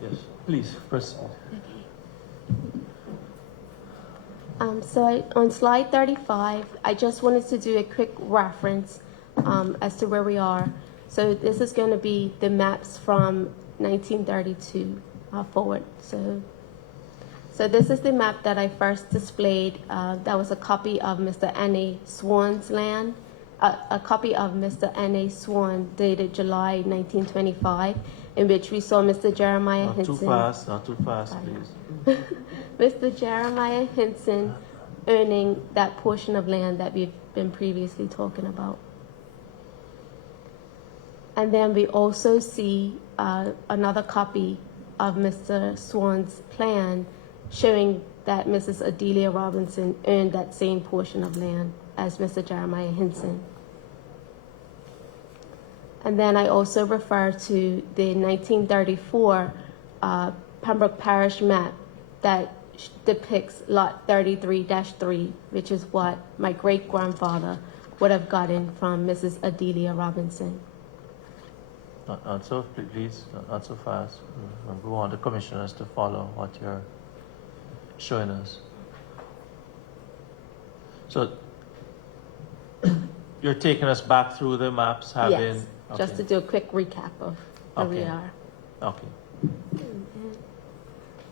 Yes, please, proceed. On slide 35, I just wanted to do a quick reference as to where we are. So this is going to be the maps from 1932 forward. So this is the map that I first displayed. That was a copy of Mr. N.A. Swan's land, a copy of Mr. N.A. Swan dated July 1925, in which we saw Mr. Jeremiah Not Hinson. not too fast, please. Mr. Jeremiah Hinson earning that portion of land that we've been previously talking about. And then we also see another copy of Mr. Swan's plan showing that Mrs. Adelia Robinson earned that same portion of land as Mr. Jeremiah Hinson. And then I also refer to the 1934 Pembroke Parish map that depicts lot 33-3, which is what my great-grandfather would have gotten from Mrs. Adelia Robinson. Not so, please, not so fast. We want the commissioners to follow what you're showing us. So, you're taking us back through the maps, having... Yes, just to do a quick recap of where we Okay. are. Okay.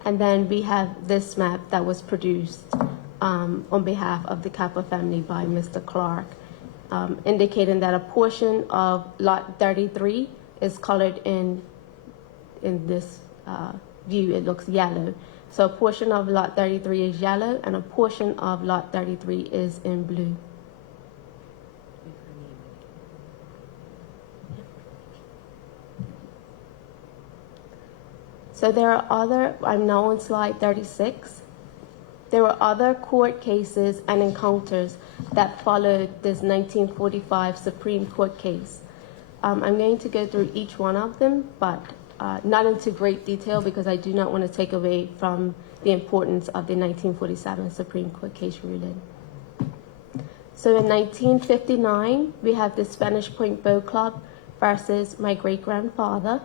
And then we have this map that was produced on behalf of the Kappa family by Mr. Clark, indicating that a portion of lot 33 is colored in this view. It looks yellow. So a portion of lot 33 is yellow and a portion of lot 33 is in blue. So there are other, I'm now on slide 36. There were other court cases and encounters that followed this 1945 Supreme Court case. I'm going to go through each one of them, but not into great detail because I do not want to take away from the importance of the 1947 Supreme Court case ruling. So in 1959, we have the Spanish Point Boat Club versus my great-grandfather.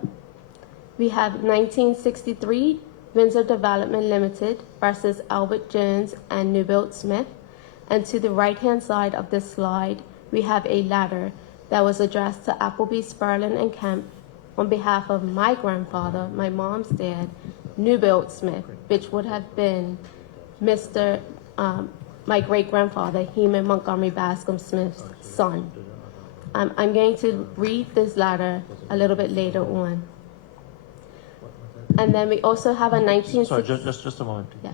We have 1963 Windsor Development Limited versus Albert Jones and Newbold Smith. And to the right-hand side of this slide, we have a letter that was addressed to Appleby, Sperlin, and Kemp on behalf of my grandfather, my mom's dad, Newbold Smith, which would have been Mr. My great-grandfather, Heman Montgomery Bascom Smith's son. I'm going to read this letter a little bit later on. And then we also have a 1960... Sorry, just a moment. Yeah.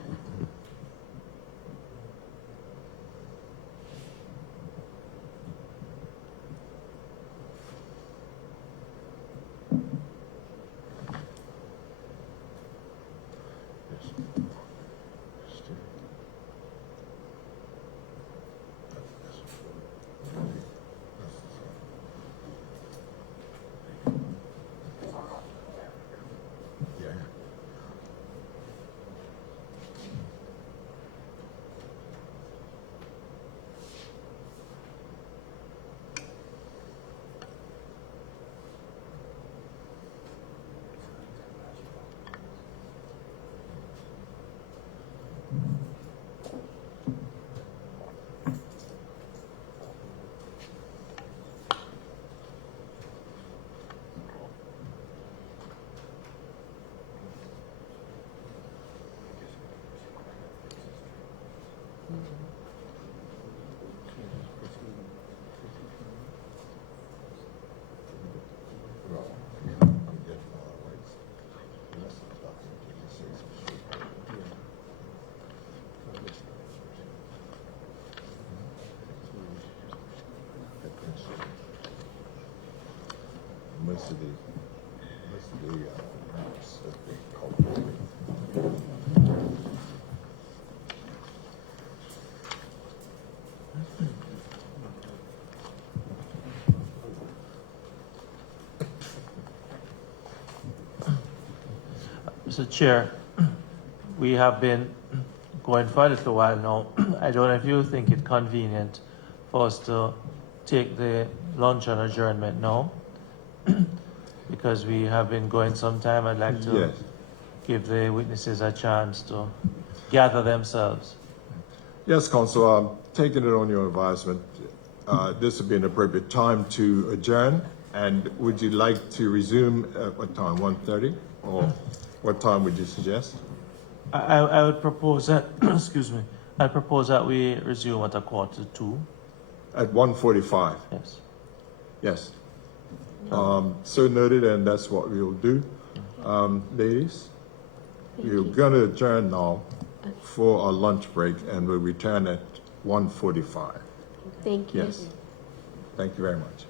most of the maps that they call. Mr. Chair, we have been going for a little while now. I don't know if you think it convenient for us to take the lunch and adjournment now. Because we have been going some time, I'd like to Yes. give the witnesses a chance to gather themselves. Yes, Council, taking it on your advisement, this would be an appropriate time to adjourn. And would you like to resume at what time, 1:30? Or what time would you suggest? I would propose that, excuse me, I propose that we resume at 1:45. At 1:45? Yes. Yes. So noted, and that's what we will do. Ladies, we're going to adjourn now for our lunch break, and we'll return at 1:45. Thank you. Yes. Thank you very much.